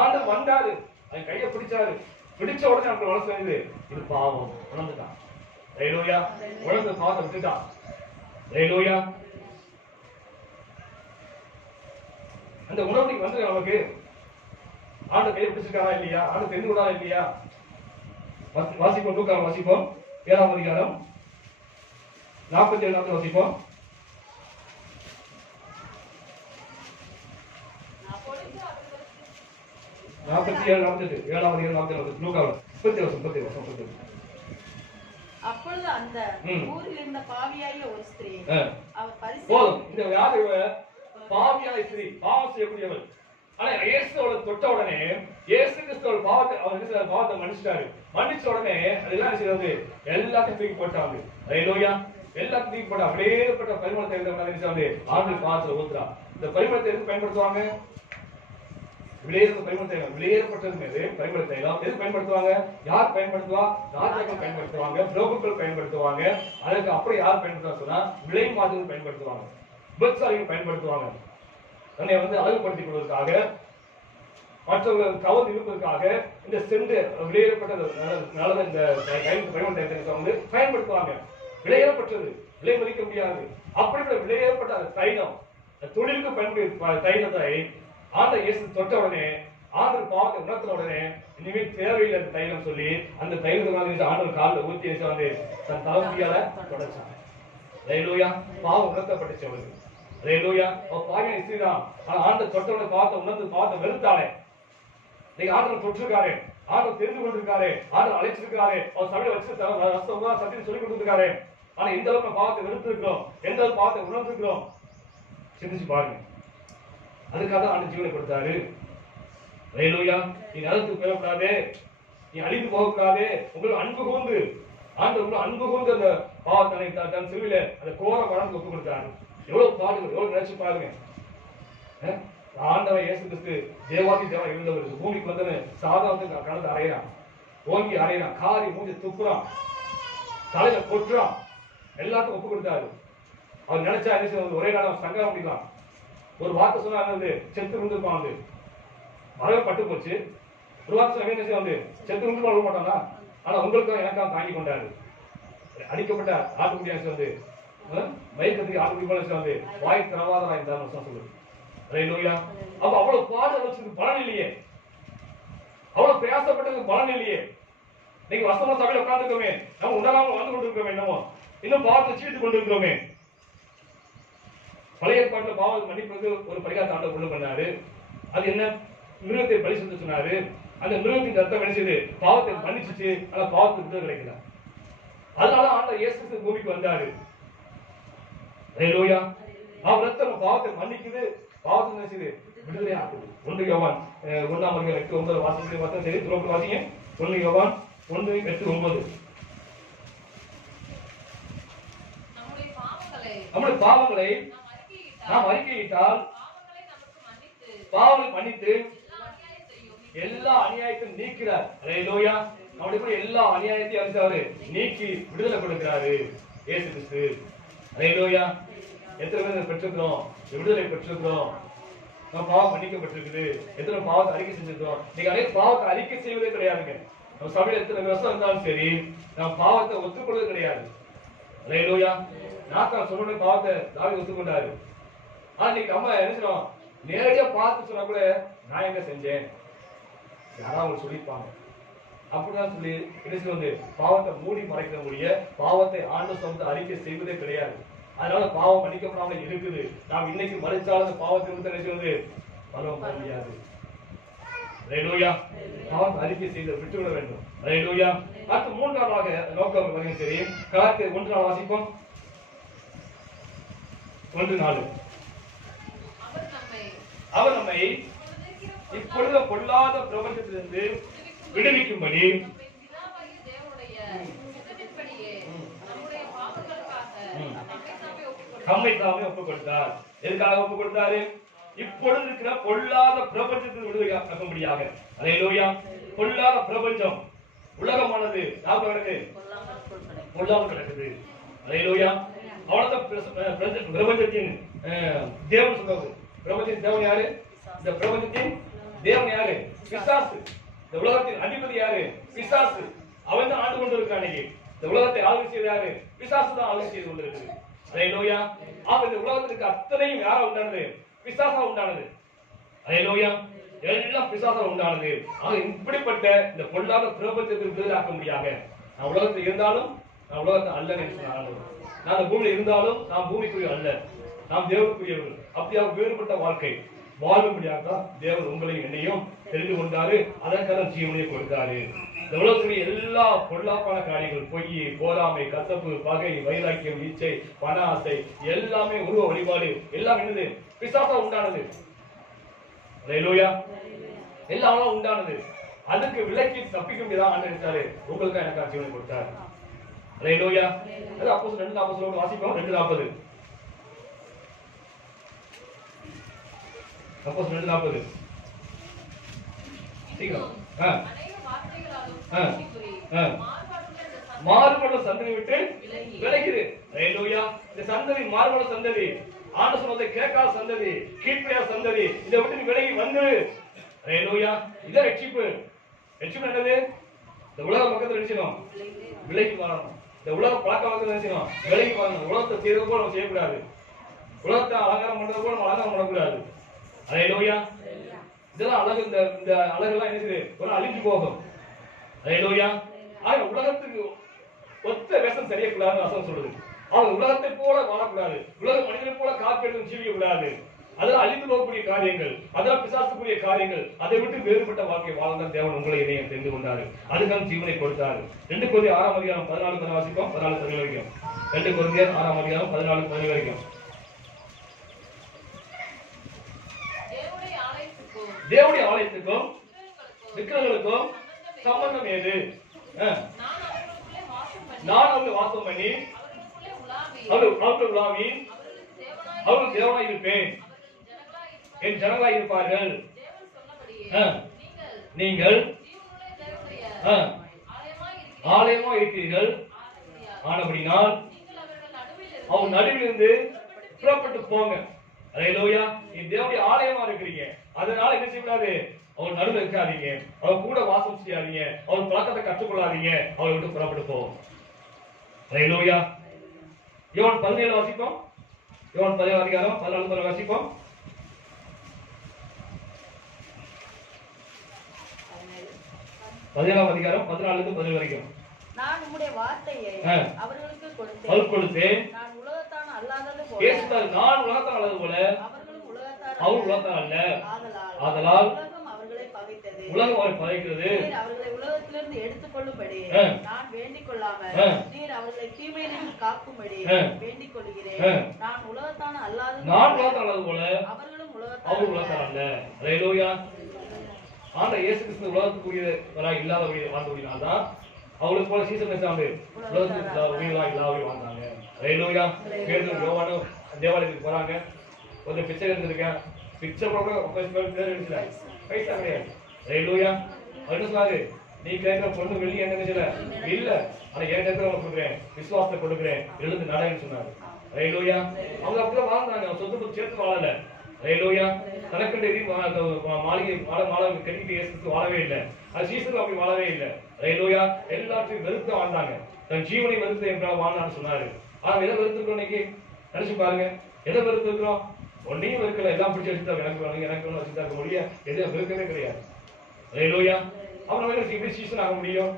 ஆண்டு வந்தாரு, அவன் கையை பிடிச்சாரு, பிடிச்ச உடனே அவனுக்கு வளர்ச்சி வந்து இது பாவம் உணர்ந்துட்டான். அல்லேலூயா. உணர்ந்து பாவத்தை விட்டுட்டான். அல்லேலூயா. அந்த உணர்வுக்கு வந்து நமக்கு ஆண்டு கையை பிடிச்சிருக்காரா இல்லையா, ஆண்டு தெரிந்து கொண்டாரா இல்லையா? வாசிப்போம், லூக்கா வாசிப்போம் 7ஆம் அதிகாரம் 47 வாசிப்போம். 47 48 7ஆம் அதிகாரம் 47 லூக்கா 30 வருஷம். அப்பொழுது அந்த ஊரில் இருந்த பாவியாகிய ஒரு ஸ்திரீ போதும். இந்த யாரு? பாவியாய் ஸ்திரீ, பாவம் செய்யக்கூடியவள். ஆனா இயேசுவோட தொட்ட உடனே இயேசு கிறிஸ்துவோட பாவத்தை அவர் பாவத்தை மன்னிச்சிட்டாரு. மன்னிச்ச உடனே அதெல்லாம் செய்யறது எல்லாத்தையும் தூக்கி போட்டாங்க. ஹல்லேலூயா. எல்லாத்தையும் தூக்கி போட்டா அப்படியேப்பட்ட பரிமளத்தை வந்து ஆண்டு பாத்திர ஊத்துறா. இந்த பரிமளத்தை எதுக்கு பயன்படுத்துவாங்க? விலையேறப்பட்டது பரிமளத்தை எதுக்கு பயன்படுத்துவாங்க? யார் பயன்படுத்துவா? ராஜாக்கள் பயன்படுத்துவாங்க, பிரபுக்கள் பயன்படுத்துவாங்க. அதுக்கு அப்புறம் யார் பயன்படுத்துவா சொன்னா விலை மாதிரிகள் பயன்படுத்துவாங்க, விபச்சாரிகள் பயன்படுத்துவாங்க. தன்னை வந்து அழகுபடுத்திக் கொள்வதற்காக, மற்றவர்கள் கவர்ந்து இருப்பதற்காக இந்த சென்று விலையேறப்பட்டது நல்ல இந்த பரிமளத்தை வந்து பயன்படுத்துவாங்க. விலையேறப்பட்டது, விலை மதிக்க முடியாது. அப்படிப்பட்ட விலையேறப்பட்ட தைலம், தொழிலுக்கு பயன்படுத்த தைலத்தை ஆண்ட இயேசு தொட்ட உடனே, ஆண்டவர் பாவத்தை உணர்த்தின உடனே இனிமேல் தேவையில்லை அந்த தைலம் சொல்லி அந்த தைலத்தை ஆண்டவர் காலில் ஊற்றி வந்து தன் தலைமையால தொடச்சாங்க. ஹல்லேலூயா. பாவம் உணர்த்தப்பட்டுச்சு அவருக்கு. ஹல்லேலூயா. அவர் பாவியான ஸ்திரீதான். ஆனா ஆண்டவர் தொட்டவனை பாவத்தை உணர்ந்து பாவத்தை வெறுத்தாளே. நீங்க ஆண்டவர் தொட்டிருக்காரு, ஆண்டவர் தெரிந்து கொண்டிருக்காரு, ஆண்டவர் அழைச்சிருக்காரு, அவர் சபையில வச்சு சத்தியம் சொல்லி கொடுத்திருக்காரு. ஆனா எந்த அளவுக்கு பாவத்தை வெறுத்திருக்கிறோம், எந்த அளவுக்கு பாவத்தை உணர்ந்திருக்கிறோம் சிந்திச்சு பாருங்க. அதுக்காக ஆண்டு ஜீவனை கொடுத்தாரு. ஹல்லேலூயா. நீ நரகத்துக்கு போகக்கூடாது, நீ அழிந்து போகக்கூடாது. உங்களுக்கு அன்பு கூர்ந்து ஆண்டு உங்களுக்கு அன்பு கூர்ந்து அந்த பாவத்தனை தன் சிலுவையில அந்த கோர மரணத்துக்கு ஒப்பு கொடுத்தாரு. எவ்வளவு பாடுகள், எவ்வளவு நினைச்சு பாருங்க. ஆண்டவன் இயேசு கிறிஸ்து தேவாதி தேவா இருந்தவர் பூமிக்கு வந்து சாதாரணத்துக்கு கடந்து அறையிறான், ஓங்கி அறையிறான், காரி மூஞ்சி துப்புறான், தலையில கொட்டுறான், எல்லாத்துக்கும் ஒப்பு கொடுத்தாரு. அவர் நினைச்சா என்ன ஒரே நாள் சங்கம் முடிக்கலாம். ஒரு வார்த்தை சொன்னா செத்து விழுந்துருப்பான், வந்து வரவே பட்டு போச்சு. ஒரு வார்த்தை வந்து செத்து விழுந்து விட மாட்டாங்களா? ஆனா உங்களுக்கும் எனக்காக தாங்கி கொண்டாரு. அடிக்கப்பட்ட ஆட்டுக்குடியாச்சு வந்து மயக்கத்துக்கு ஆட்டுக்குடி வந்து வாய் திறவாதரா இருந்தார் சொல்லுது. ஹல்லேலூயா. அப்ப அவ்வளவு பாடு வச்சதுக்கு பலன் இல்லையே, அவ்வளவு பிரயாசப்பட்டதுக்கு பலன் இல்லையே. நீங்க வசமா சபையில உட்கார்ந்துருக்கோமே, நம்ம உண்டாகாம வந்து கொண்டிருக்கிறோமே, என்னமோ இன்னும் பாவத்தை சீட்டு கொண்டிருக்கிறோமே. பழைய ஏற்பாட்டுல பாவத்தை மன்னிப்பதற்கு ஒரு பரிகாரத்தை ஆண்டவர் கொண்டு பண்ணாரு. அது என்ன? மிருகத்தை பலி செலுத்த சொன்னாரு. அந்த மிருகத்தின் ரத்தம் என்ன செய்து பாவத்தை மன்னிச்சுச்சு. ஆனா பாவத்துக்கு விடுதலை கிடைக்கல. அதனால ஆண்டவர் இயேசு கிறிஸ்து பூமிக்கு வந்தாரு. ஹல்லேலூயா. அவர் ரத்தம் பாவத்தை மன்னிக்குது, பாவத்தை என்ன செய்து விடுதலை ஆக்குது. 1 யோவான் 1:8-9 வாசிச்சு பார்த்தா சரி, திரும்ப வாசிங்க. 1 யோவான் 1:8-9. நம்முடைய பாவங்களை நாம் அறிக்கையிட்டால் பாவங்களை மன்னித்து எல்லா அநியாயத்தையும் நீக்கிறார். ஹல்லேலூயா. நம்முடைய எல்லா அநியாயத்தையும் அவரு நீக்கி விடுதலை கொடுக்கிறாரு இயேசு கிறிஸ்து. ஹல்லேலூயா. எத்தனை பேர் பெற்றிருக்கிறோம், விடுதலை பெற்றிருக்கிறோம், நம்ம பாவம் மன்னிக்கப்பட்டிருக்குது, எத்தனை பாவத்தை அறிக்கை செஞ்சிருக்கிறோம். நீங்க அதே பாவத்தை அறிக்கை செய்வதே கிடையாதுங்க. நம்ம சபையில எத்தனை வருஷம் இருந்தாலும் சரி, நம்ம பாவத்தை ஒத்துக்கொள்வது கிடையாது. ஹல்லேலூயா. நாத்தான் சொன்ன பாவத்தை தாவீது ஒத்துக்கொண்டாரு. ஆனா நீங்க நம்ம என்ன செய்யறோம்? நேரடியா பார்த்து சொன்னா கூட நான் எங்க செஞ்சேன், யாராவது சொல்லியிருப்பாங்க அப்படிதான் சொல்லி என்ன செய்வது, பாவத்தை மூடி மறைக்க முடிய பாவத்தை ஆண்டு சொந்த அறிக்கை செய்வதே கிடையாது. அதனால பாவம் மன்னிக்கப்படாம இருக்குது. நாம் இன்னைக்கு மறைச்சாலும் அந்த பாவத்தை வந்து என்ன செய்வது பரவ முடியாது. ஹல்லேலூயா. பாவத்தை அறிக்கை செய்து விட்டுவிட வேண்டும். ஹல்லேலூயா. அடுத்து மூன்றாவதாக நோக்கம் வரையும் சரி, கலாத்தியர் 1 வாசிப்போம். 1:4. அவர் நம்மை இப்பொழுது பொல்லாத பிரபஞ்சத்திலிருந்து விடுவிக்கும்படி நம்மை தாமே ஒப்புக் கொடுத்தார். எதுக்காக ஒப்புக் கொடுத்தாரு? இப்பொழுது இருக்கிற பொல்லாத பிரபஞ்சத்தில் விடுவிக்கும்படியாக. ஹல்லேலூயா. பொல்லாத பிரபஞ்சம், உலகமானது யாருக்கு பொல்லாமல் கிடக்குது. ஹல்லேலூயா. அவ்வளவுதான் பிரபஞ்சத்தின் தேவன் சொல்றது. பிரபஞ்சத்தின் தேவன் யாரு? இந்த பிரபஞ்சத்தின் தேவன் யாரு? பிசாசு. இந்த உலகத்தின் அதிபதி யாரு? பிசாசு. அவன் தான் ஆண்டு கொண்டிருக்கான். இந்த உலகத்தை ஆளுகை செய்த யாரு? பிசாசு தான் ஆளுகை செய்து கொண்டிருக்கிறது. ஹல்லேலூயா. அப்ப இந்த உலகத்துக்கு அத்தனையும் யாரா உண்டானது? பிசாசா உண்டானது. அல்லேலூயா. எல்லாம் பிசாசால் உண்டானது. ஆக இப்படிப்பட்ட இந்த பொல்லாத பிரபஞ்சத்திற்கு விடுதலாக்க முடியாத நான் உலகத்தில் இருந்தாலும் நான் உலகத்தை அல்லன்னு சொன்னாலும் நான் அந்த பூமியில் இருந்தாலும் நாம் பூமிக்குரிய அல்ல, நாம் தேவனுக்குரியவர்கள். அப்படியாக வேறுபட்ட வாழ்க்கை வாழும்படியாக தேவன் உங்களையும் என்னையும் தெரிந்து கொண்டாரு. அதற்கான ஜீவனையை கொடுத்தாரு. இந்த உலகத்துடைய எல்லா பொல்லாப்பான காரியங்கள், பொய், போராமை, கசப்பு, பகை, வைராக்கியம், இச்சை, பண ஆசை, எல்லாமே உருவ வழிபாடு எல்லாம் என்னது பிசாசா உண்டானது. அல்லேலூயா. எல்லாம் உண்டானது. அதுக்கு விலக்கி தப்பிக்க முடியாத ஆண்டவர் உங்களுக்கு எனக்கு ஜீவனை கொடுத்தார். அல்லேலூயா. அது அப்போஸ்தலர் 2:40 வாசிப்போம். 2:40 அப்போஸ்தலர் 2:40 சீக்கிரம். மாறுபட்ட சந்ததி விட்டு விலகிரு. அல்லேலூயா. இந்த சந்ததி மாறுபட்ட சந்ததி, ஆண்டு சொன்னதை கேட்காத சந்ததி, கீழ்ப்படியாத சந்ததி, இதை விட்டு நீ விலகி வந்து. அல்லேலூயா. இத ரட்சிப்பு. ரட்சிப்பு என்னது? இந்த உலக பக்கத்துல நினைச்சோம் விலகி வரணும். இந்த உலக பழக்க பக்கத்துல நினைச்சோம் விலகி வரணும். உலகத்தை செய்யறது போல நம்ம செய்யக்கூடாது. உலகத்தை அலங்காரம் பண்றது போல நம்ம அலங்காரம் பண்ணக்கூடாது. அல்லேலூயா. இதெல்லாம் அழகு. இந்த அழகெல்லாம் என்ன ஒரு அழிஞ்சு போகும். அல்லேலூயா. ஆக உலகத்துக்கு ஒத்த வேஷம் தெரியக்கூடாதுன்னு வசனம் சொல்லுது. அவங்க உலகத்தை போல வாழக்கூடாது, உலக மனிதனை போல காப்பி எடுத்து ஜீவிக்க கூடாது. அதெல்லாம் அழிந்து போகக்கூடிய காரியங்கள், அதெல்லாம் பிசாசுக்குரிய காரியங்கள். அதை விட்டு வேறுபட்ட வாழ்க்கை வாழ்ந்தான் தேவன் உங்களை இணையம் தெரிந்து கொண்டாரு. அதுக்கான ஜீவனை கொடுத்தாரு. 2 கொரிந்தியர் 6:14 வாசிப்போம். 14 வரைக்கும். 2 கொரிந்தியர் 6:14 வரைக்கும். தேவனுடைய ஆலயத்துக்கும் விக்கிரகங்களுக்கும் சம்பந்தம் ஏது? நான் அவர்களை வாசம் பண்ணி அவர்கள் உலாவி அவர்கள் தேவனாய் இருப்பேன், என் ஜனங்களாய் இருப்பார்கள். நீங்கள் ஆலயமா இருக்கிறீர்கள். ஆனபடினால் அவன் நடுவில் இருந்து புறப்பட்டு போங்க. அல்லேலூயா. நீ தேவனுடைய ஆலயமா இருக்கிறீங்க. அதனால என்ன செய்யக்கூடாது? அவன் நடுவில் இருக்காதீங்க, அவன் கூட வாசம் செய்யாதீங்க, அவன் பழக்கத்தை கற்றுக்கொள்ளாதீங்க, அவளை விட்டு புறப்பட்டு போவோம். அல்லேலூயா. யோவான் 17 வாசிப்போம். யோவான் 17 வாசிப்போம். 14 வரைக்கும். நான் உம்முடைய வார்த்தையை அவர்களுக்கு கொடுத்தேன். நான் உலகத்தான் அல்லாதது போல நான் உலகத்தான் அல்லது போல அவர்களும் உலகத்தார் அவர் உலகத்தான் அல்ல. ஆதலால் உலகம் அவர்களை பகைத்தது. உலகம் அவரை பகைக்கிறது. நீர் அவர்களை உலகத்திலிருந்து எடுத்துக் கொள்ளும்படி நான் வேண்டிக் கொள்ளாமல் நீர் அவர்களை தீமையிலிருந்து காக்கும்படி வேண்டிக் கொள்கிறேன். நான் உலகத்தான் அல்லாதது போல அவர்களும் உலகத்தான் அல்ல. அல்லேலூயா. ஆண்டவர் இயேசு கிறிஸ்து உலகத்துக்குரியவராய் இல்லாதவர்கள் வாழ்ந்தபடினால்தான் அவங்களுக்கு போல சீசன் வச்சாங்க உலகத்துக்கு இல்லாதவர்கள் வாழ்ந்தாங்க. அல்லேலூயா. பேதுரு யோவானும் தேவாலயத்துக்கு போறாங்க. கொஞ்சம் பிச்சை எடுத்துருக்கேன். பிச்சை பைசா கிடையாது. அல்லேலூயா. என்ன சொன்னாரு? நீ கேட்கிற பொண்ணு வெள்ளி என்ன இல்ல, ஆனா என் கேட்கிற கொடுக்குறேன், விசுவாசத்தை கொடுக்குறேன், எழுந்து நடன்னு சொன்னாரு. அல்லேலூயா. அவங்க அப்படிதான் வாழ்ந்தாங்க. அவங்க சொத்து சேர்த்து வாழல. அல்லேலூயா. தனக்கண்டு மாளிகை மாலை கட்டிட்டு இயேசு வாழவே இல்லை. அது சீசனும் அப்படி வாழவே இல்லை. அல்லேலூயா. எல்லாத்தையும் வெறுத்து வாழ்ந்தாங்க. தன் ஜீவனை வெறுத்து என்றால் வாழ்ந்தான்னு சொன்னாரு. ஆனா எதை வெறுத்துக்கிறோம்? இன்னைக்கு நினைச்சு பாருங்க. எதை வெறுத்து இருக்கிறோம்? ஒன்னையும் வெறுக்கல. எல்லாம் பிடிச்சி வச்சுதான் எனக்கு வேணும் எனக்கு வேணும் வச்சுதான் இருக்க முடியும். எதையும் வெறுக்கவே கிடையாது. அல்லேலூயா. அவன் எப்படி சீசன் ஆக முடியும்?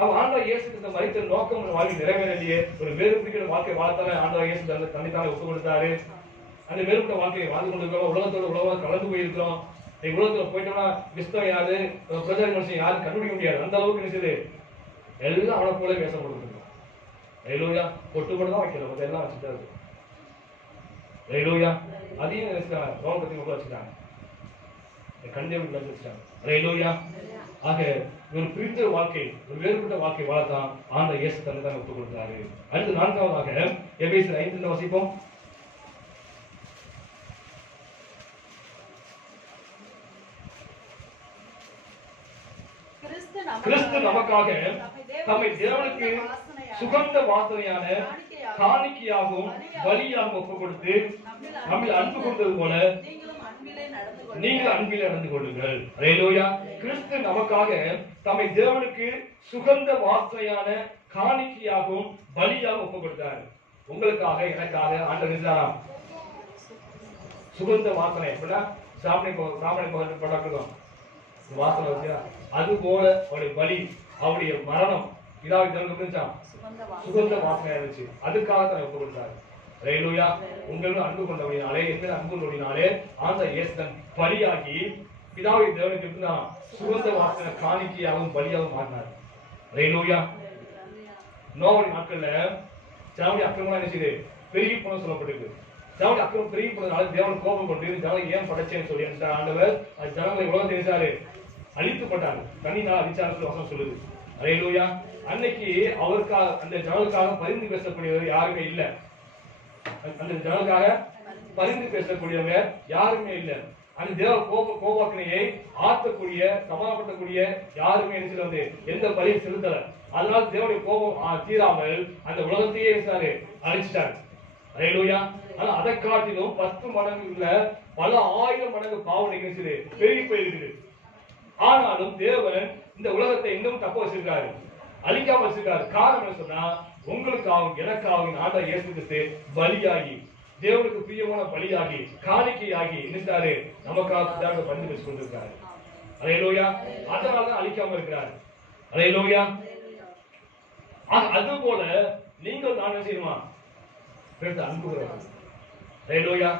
அவன் ஆண்டவர் இயேசு கிறிஸ்து மரித்த நோக்கம் வாழ்க்கை நிறைவேறலையே. ஒரு வேறுபிடிக்கிற வாழ்க்கை வாழ்த்தாலே ஆண்டவர் இயேசு தன்னைத்தானே ஒப்பு கொடுத்தாரு. அந்த வேறுபட்ட வாழ்க்கையை வாழ்ந்து கொண்டிருக்கிறோம். உலகத்தோட உலகம் கலந்து போயிருக்கிறோம். உலகத்துல போயிட்டோம்னா கிறிஸ்தவ யாரு, பிரச்சார மனுஷன் யாரும் கண்டுபிடிக்க முடியாது. அந்த அளவுக்கு நினைச்சது எல்லாம் அவனை போல பேச கொடுத்துருக்கோம். அல்லேலூயா. பொட்டு மட்டும் தான் வைக்கல, மற்ற எல்லாம் வச்சுட்டா இருக்கு. அல்லேலூயா. அதையும் நினைச்சிட்டாங்க. ரோம பத்தி மட்டும் வச்சுட்டாங்க. கண்டிப்பா வச்சுட்டாங்க. அல்லேலூயா. ஆக ஒரு பிரித்த வாழ்க்கை, ஒரு வேறுபட்ட வாழ்க்கை வாழத்தான் ஆண்டவர் இயேசு தன்னை தான் ஒப்புக் கொடுத்தாரு. அடுத்து 4ஆவதாக எபேசியர் 5 வாசிப்போம். கிறிஸ்து நமக்காக தம்மை தேவனுக்கு சுகந்த வாசனையான காணிக்கையாகவும் பலியாகவும் ஒப்புக் கொடுத்து நம்மில் அன்பு கொண்டது போல நீங்கள் அன்பிலே நடந்து கொள்ளுங்கள். அல்லேலூயா. கிறிஸ்து நமக்காக தம்மை தேவனுக்கு சுகந்த வாசனையான காணிக்கையாகவும் பலியாகவும் ஒப்புக் கொடுத்தார். உங்களுக்காக எனக்காக ஆண்டவர் நினைச்சாராம். சுகந்த வாசனை எப்படின்னா சாமனை பட்டாக்குறோம் வாசனை வச்சியா, அது போல அவருடைய பலி, அவருடைய மரணம் இதாவது சுகந்த வாசனையா இருந்துச்சு. அதுக்காக தான் ஒப்பு கொடுத்தாரு. ஹல்லேலூயா. உங்களும் அன்பு கொண்டபடினாலே, எத்தனை அன்பு கொண்டபடினாலே ஆந்த இயேசுதன் பலியாகி பிதாவை தேவனுக்கு இருந்தா சுகந்த வாசனை காணிக்கையாகவும் பலியாகவும் மாறினார். ஹல்லேலூயா. நோவாவின் நாட்கள்ல ஜனங்களுடைய அக்கிரமம் என்ன செய்யுது, பெருகி போன சொல்லப்பட்டிருக்கு. ஜனங்களுடைய அக்கிரமம் பெருகி போனதுனால தேவன் கோபம் கொண்டு ஜனங்களை ஏன் படைச்சேன்னு சொல்லி ஆண்டவர் அது ஜனங்களை உலகம் தெரிஞ்சாரு அழித்துப்பட்டாரு, தண்ணினால அழிச்சாரு வசனம் சொல்லுது. ஹல்லேலூயா. அன்னைக்கு அவருக்காக அந்த ஜனங்களுக்காக பரிந்து பேசக்கூடியவர் யாருமே இல்ல. அந்த ஜனங்களுக்காக பரிந்து பேசக்கூடியவங்க யாருமே இல்ல. அந்த தேவ கோபாக்கினையை ஆற்றக்கூடிய சமாளப்படுத்தக்கூடிய யாருமே வந்து எந்த பலியும் செலுத்தல. அதனால தேவனுடைய கோபம் தீராமல் அந்த உலகத்தையே அழிச்சிட்டாரு. ஹல்லேலூயா. ஆனா அதை காட்டிலும் 10 மடங்குல பல ஆயிரம் மடங்கு பாவம் நிகழ்ச்சி பெருகி போயிருக்குது. ஆனாலும் தேவன் இந்த உலகத்தை இன்னும் தப்ப வச்சிருக்காரு, அழிக்காம வச்சிருக்காரு. காரணம் என்ன சொன்னா, உங்களுக்காகவும் எனக்காகவும் ஆண்டவர் இயேசு கிறிஸ்து பலியாகி தேவனுக்கு பிரியமான பலியாகி காணிக்கையாகி நின்றாரு, நமக்காக பரிந்து பேசிக் கொண்டிருக்காரு. ஹல்லேலூயா. அதனாலதான் அழிக்காம இருக்கிறாரு. ஹல்லேலூயா. அது போல நீங்கள் நான் என்ன செய்யணுமா, அன்பு. ஹல்லேலூயா.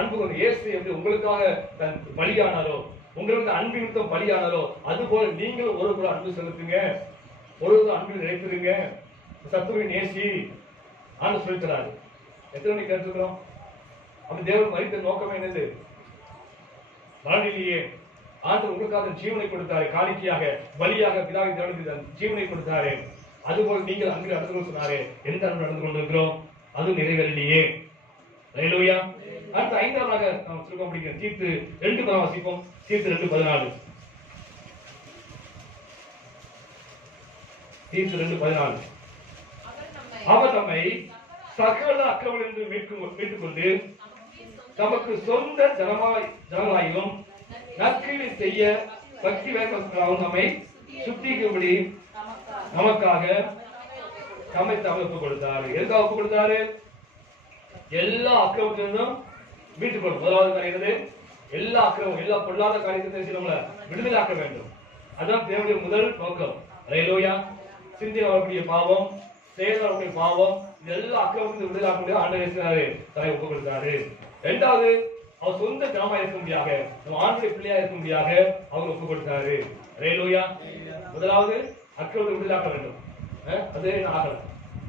அன்பு இயேசு எப்படி உங்களுக்காக தன் பலியானாரோ, உங்களுக்கு அன்பு நிமித்தம் பலியானாரோ, அது போல நீங்களும் ஒரு கூட அன்பு செலுத்துங்க, ஒரு அன்பில் நினைத்துருங்க, சத்துருவை நேசி ஆண்டு சொல்லிக்கிறாரு. எத்தனை மணி கேட்டுக்கிறோம்? அப்ப தேவன் மரித்த நோக்கமே என்னது? மரணிலேயே ஆண்டு உங்களுக்காக ஜீவனை கொடுத்தாரு, காணிக்கையாக பலியாக பிதாவை தேவனுக்கு ஜீவனை கொடுத்தாரு. அதுபோல நீங்கள் அன்பில் நடந்து கொண்டு சொன்னாரே, எந்த அன்பு நடந்து கொண்டிருக்கிறோம்? அது நிறைவேறலையே. ஹல்லேலூயா. அடுத்த 5ஆவதாக நாம் சுருக்கம் படிக்கிறோம். தீத்து 2 வாசிப்போம். தீத்து 2:14. தீத்து 2:14. அவர் நம்மை சகல அக்கிரமங்கள் என்று மீட்டுக் கொண்டு தமக்கு சொந்த ஜனமாயும் நற்கிரியை செய்ய பக்தி வேகமாகவும் நம்மை சுத்திக்கும்படி நமக்காக தம்மை ஒப்பு கொடுத்தாரு. எதுக்காக ஒப்பு கொடுத்தாரு? எல்லா அக்கிரமத்திலிருந்தும் மீட்டுக் கொள்ளும். முதலாவது காரியம் எல்லா அக்கிரமம், எல்லா பொல்லாத காரியத்தை விடுதலாக்க வேண்டும். அதுதான் தேவனுடைய முதல் நோக்கம். ஹல்லேலூயா. சிந்தை வரக்கூடிய பாவம், செயல் வரக்கூடிய பாவம், எல்லா அக்கிரமத்தையும் விடுதலாக்க ஆண்டவர் தன்னை ஒப்பு கொடுத்தாரு. 2வது, அவர் சொந்த ஜனமா இருக்க முடியாக, நம்ம ஆண்டுடைய பிள்ளையா இருக்க முடியாக அவர் ஒப்பு கொடுத்தாரு. ஹல்லேலூயா. முதலாவது அக்கிரமத்தை விடுதலாக்க வேண்டும். அது ஆகல.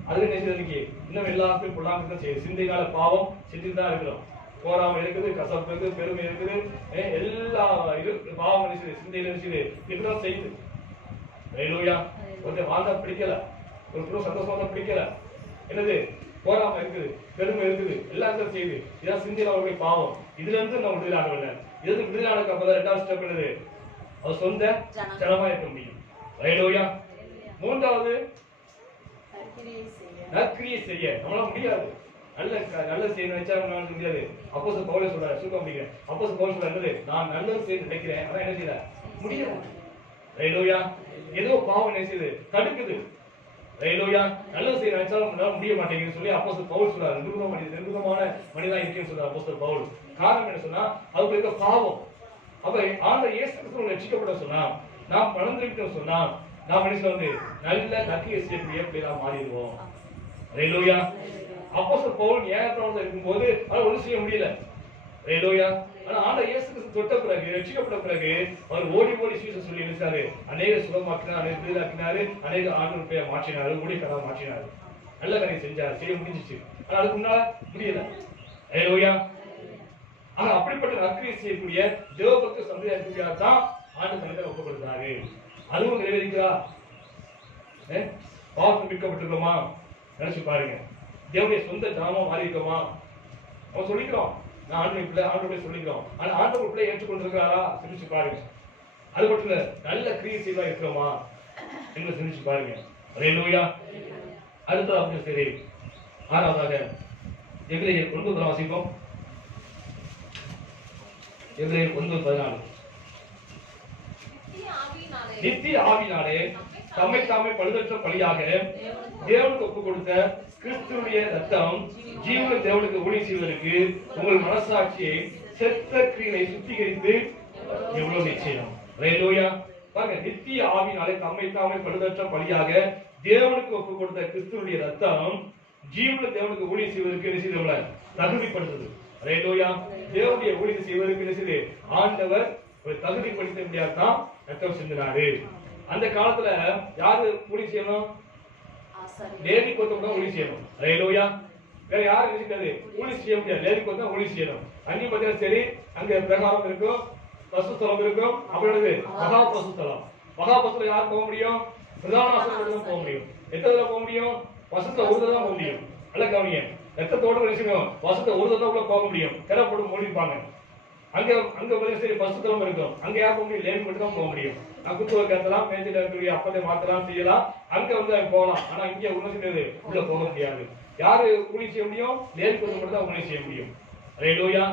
அது நினைச்சதுக்கு இன்னும் எல்லாத்தையும் பொல்லாங்க செய்யுது. சிந்தைகால பாவம் செஞ்சுட்டு தான் இருக்கிறோம். போராம இருக்குது, கசப்பு இருக்குது, பெருமை இருக்குது, எல்லா பாவம் நினைச்சது சிந்தையில நினைச்சது இப்படிதான் செய்யுது. ஹல்லேலூயா. கொஞ்சம் வாழ்ந்தா பிடிக்கல, ஒரு குடும்பம் சந்தோஷமா பிடிக்கல, என்னது போராம இருக்குது, பெருமை இருக்குது, எல்லாத்தையும் செய்யுது. இதான் சிந்தையில அவருடைய பாவம். இதுல இருந்து நம்ம விடுதலை ஆகவில்லை. இது விடுதலை ஆனதுக்கு அப்புறம் 2வது ஸ்டெப் என்னது? அவர் சொந்த ஜனமா இருக்க முடியும். ஹல்லேலூயா. 3வது, நற்கிரியை செய்ய நம்மளால முடியாது. நல்ல செய்ய நினைச்சா முடியாது. அப்போஸ்தலர் பவுல் சொல்றாரு, சுருக்கம் முடிக்கிறேன். அப்போஸ்தலர் பவுல் சொல்றாரு, நான் நல்லது செய்ய நினைக்கிறேன், ஆனா என்ன செய்யல முடியாது. ஹல்லேலூயா. ஏதோ பாவம் நினைச்சது தடுக்குது. ஹல்லேலூயா. நல்லது செய்ய நினைச்சாலும் நம்மளால முடிய மாட்டேங்குதுன்னு சொல்லி அப்போஸ்தலர் பவுல் சொல்றாரு. நிர்மூலமான மனிதனா இருக்கேன்னு சொல்றாரு அப்போஸ்தலர் பவுல். காரணம் என்ன சொன்னா, அவருக்கு இருக்க பாவம். அப்ப ஆண்டவர் இயேசு கிறிஸ்து ரட்சிக்கப்பட சொன்னா, நாம் பணந்திருக்கணும் சொன்னா, நாம் என்ன நல்ல நற்கிரியை செய்யக்கூடிய பிள்ளைகளா மாறிடுவோம். ஹல்லேலூயா. அப்போஸ்தலர் பவுல் நியாயப்பிரமாணத்துல இருக்கும்போது அவரால் ஒன்றும் செய்ய முடியல. ஹல்லேலூயா. ஆனா ஆண்டவர் இயேசு கிறிஸ்து தொட்ட பிறகு, ரட்சிக்கப்பட்ட பிறகு அவர் ஓடி சுவிசேஷம் சொல்லி நினைச்சாரு. அநேக சுகமாக்கினார், அநேக விடுதலாக்கினாரு, அநேக ஆண்டவர் பேரை மாற்றினாரு, ஊழியக்காரரை மாற்றினாரு, நல்ல காரியம் செஞ்சாரு, செய்ய முடிஞ்சிச்சு. ஆனா அதுக்கு முன்னால முடியல. ஹல்லேலூயா. ஆனா அப்படிப்பட்ட நற்கிரியை செய்யக்கூடிய தேவபக்த சமுதாயத்துக்காக தான் ஆண்டவர் தன்னை ஒப்பு கொடுத்தாரு. அதுவும் நிறைவேறிக்கிறா? பாவத்தை மீட்கப்பட்டிருக்கோமா? நினைச்சு பாருங்க. தேவனுடைய சொந்த ஜனமா மாறி இருக்கோமா? அவன் சொல்லிக்கிறோம், நான் ஆண்டவர் பிள்ளை, ஆண்டவர் சொல்லிக்கிறோம். ஆனா ஆண்டவர் பிள்ளை ஏற்றுக்கொண்டிருக்கிறாரா? சிந்திச்சு பாருங்க. அது மட்டும் இல்ல, நல்ல கிரியை செய்வா இருக்கிறோமா என்று சிந்திச்சு பாருங்க. ஹல்லேலூயா. அடுத்தது சரி, 6வதாக எபிரேயர் 9 வாசிப்போம். எபிரேயர் 9:14. நித்திய ஆவியினாலே தம்மை தாமே பழுதற்ற பலியாக தேவனுக்கு ஒப்பு கொடுத்த கிறிஸ்துவுடைய ரத்தம் ஜீவனுள்ள தேவனுக்கு ஊழியம் செய்வதற்கு உங்கள் மனசாட்சியை செத்த கிரியைகளை சுத்திகரித்து எவ்வளவு நிச்சயம். ஹalleluya. பாருங்க, நித்திய ஆவியினாலே தம்மை தாமே பழுதற்ற பலியாக தேவனுக்கு ஒப்பு கொடுத்த கிறிஸ்துவுடைய ரத்தம் ஜீவனுள்ள தேவனுக்கு ஊழியம் செய்வதற்கு என்ன செய்தவங்கள தகுதிப்படுத்துது. ஹalleluya. தேவனுடைய ஊழியம் செய்வதற்கு என்ன செய்து ஆண்டவர் ஒரு தகுதிப்படுத்த முடியாதான் ரத்தம் சிந்தினாரு. அந்த காலத்துல யாரு ஊழியம் செய்யணும்? லேவி கோத்திரம் ஊழியம் செய்யணும். ஹalleluya. வேற யாரும் இருக்காது, ஊழியம் செய்ய முடியாது. லேவி கோத்திரம் ஊழியம் செய்யணும். அங்கேயும் பார்த்தீங்கன்னா சரி, அங்க பிரகாரம் இருக்கும், பசுத்தலம் இருக்கும். அப்படி மகா பசுத்தலம். மகா பசுல யார் போக முடியும்? பிரதான ஆசிரியர் போக முடியும். எத்தனை போக முடியும்? வசத்தை ஒரு தான் போக முடியும். நல்ல கவனிய, ரத்தத்தோடு நினைச்சுக்கணும், வசத்தை ஒரு தான் போக முடியும். திரை போட்டு மூடிப்பாங்க. அங்க சரி பசுத்தலம் இருக்கும். அங்க யார் போக முடியும்? லேவி மட்டும் தான் போக முடியும். குத்துவல் கத்தலாம், மேஞ்சில இருக்கக்கூடிய அப்பத்தை மாத்தலாம், செய்யலாம். அங்க போகலாம். ஆனா இங்க உள்ள செய்யாது, உள்ள போக முடியாது. யாரு ஊழியம் செய்ய முடியும்? லேவி கோத்திரம் மட்டும் தான் ஊழியம் செய்ய முடியும். ஹalleluya.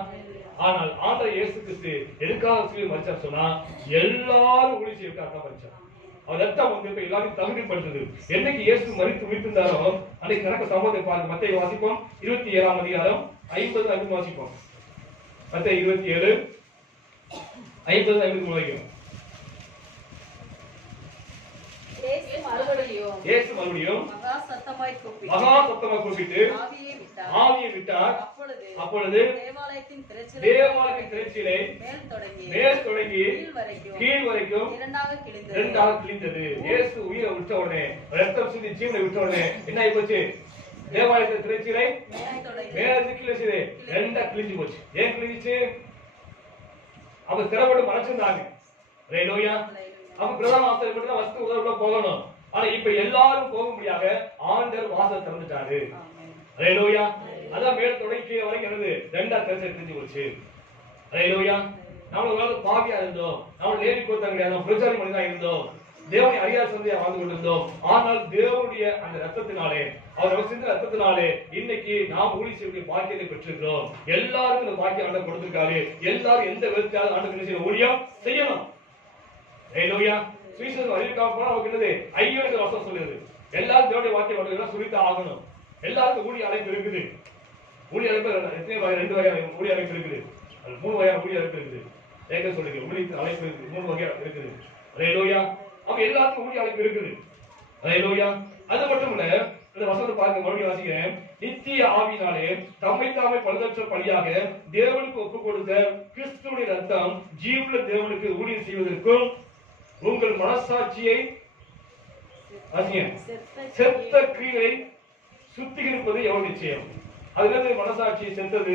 ஆனால் ஆண்டவர் இயேசு கிறிஸ்து எதுக்காக சிலுவையில் மரிச்சார் சொன்னா, எல்லாரும் ஊழியம் செய்யறதுக்காக மரிச்சார். அவர் ரத்தம் இப்ப எல்லாரும் தகுதிப்படுத்துது. என்னைக்கு இயேசு மரித்து உயிர்த்திருந்தாரோ அன்னைக்கு நடக்க சம்பவத்தை பாருங்க. மத்தேயு வாசிப்போம் 27ஆம் அதிகாரம் 50 வாசிப்போம். மத்தேயு 27 50 வரைக்கும். இயேசு மறுபடியும் மகா சத்தமாய் கூப்பிட்டு ஆவியை விட்டார். அப்பொழுது தேவாலயத்தின் திரைச்சீலை மேல் தொடங்கி கீழ் வரைக்கும் இரண்டாக கிழிந்தது. இயேசு உயிரை விட்ட உடனே, ரத்தம் சிந்தி ஜீவனை விட்ட உடனே என்ன ஆகி போச்சு? தேவாலயத்தின் திரைச்சீலை மேல கீழே ரெண்டா கிழிஞ்சு போச்சு. ஏன் கிழிஞ்சிச்சு? அவங்க திறப்பட்டு மறைச்சிருந்தாங்க. ஹalleluya. அப்ப பிரதான ஆசிரியர் மட்டும் தான் வஸ்து உள்ள போகணும். ஆனா இப்ப எல்லாரும் போக முடியாத ஆண்டவர் வாசல் திறந்துட்டாரு. ஹalleluya. அதான் மேல் தொடங்கி வரைக்கும் என்னது? ரெண்டா கிழிஞ்சு போச்சு. ஹalleluya. நாம பாவியா இருந்தோம், நாம லேவி கோத்திரம் கிடையாது, பிரச்சாரம் பண்ணி தான் இருந்தோம், தேவனை அறியாத சந்தையா வாழ்ந்து கொண்டிருந்தோம். ஆனால் தேவனுடைய அந்த ரத்தத்தினாலே, அவர் சிந்த ரத்தத்தினாலே இன்னைக்கு நாம் ஊழியம் செய்யக்கூடிய பாக்கியத்தை பெற்றிருக்கிறோம். எல்லாருக்கும் இந்த பாக்கியம் ஆண்டவர் கொடுத்திருக்காரு. எல்லாரும் எந்த விதத்தாலும் ஆண்டவர் ஊழியம் செய்யணும். ஹalleluya. சுவிசேஷம் அறிவிக்காம போனா நமக்கு என்னது? ஐயோ என்ற வசனம் சொல்லுது. எல்லாரும் தேவனுடைய வாக்கியம் மட்டும் சொல்லித்தான் ஆகணும். எல்லாருக்கும் ஊழிய அழைப்பு இருக்குது. ஊழிய அழைப்பு எத்தனை வகை? 2 வகையான ஊழிய அழைப்பு இருக்குது. 3 வகையான ஊழிய அழைப்பு இருக்குது. ஏக சொல்லுங்க, ஊழிய அழைப்பு இருக்குது. 3 வகையா இருக்குது. ஹalleluya. அப்ப எல்லாருக்கும் ஊழிய அழைப்பு இருக்குது. ஹalleluya. அது மட்டும் இல்ல, இந்த வசனத்தை பாருங்க, மறுபடியும் வாசிக்கிறேன். நித்திய ஆவியினாலே தம்மை தாமே பழுதற்ற பலியாக தேவனுக்கு ஒப்பு கொடுத்த கிறிஸ்துவுடைய ரத்தம் ஜீவனுள்ள தேவனுக்கு ஊழியம் செய்வதற்கும் உங்கள் மனசாட்சியை செத்த கிரியைகளை சுத்திகரிப்பது எவ்வளவு நிச்சயம். அது என்னது? மனசாட்சி செத்தது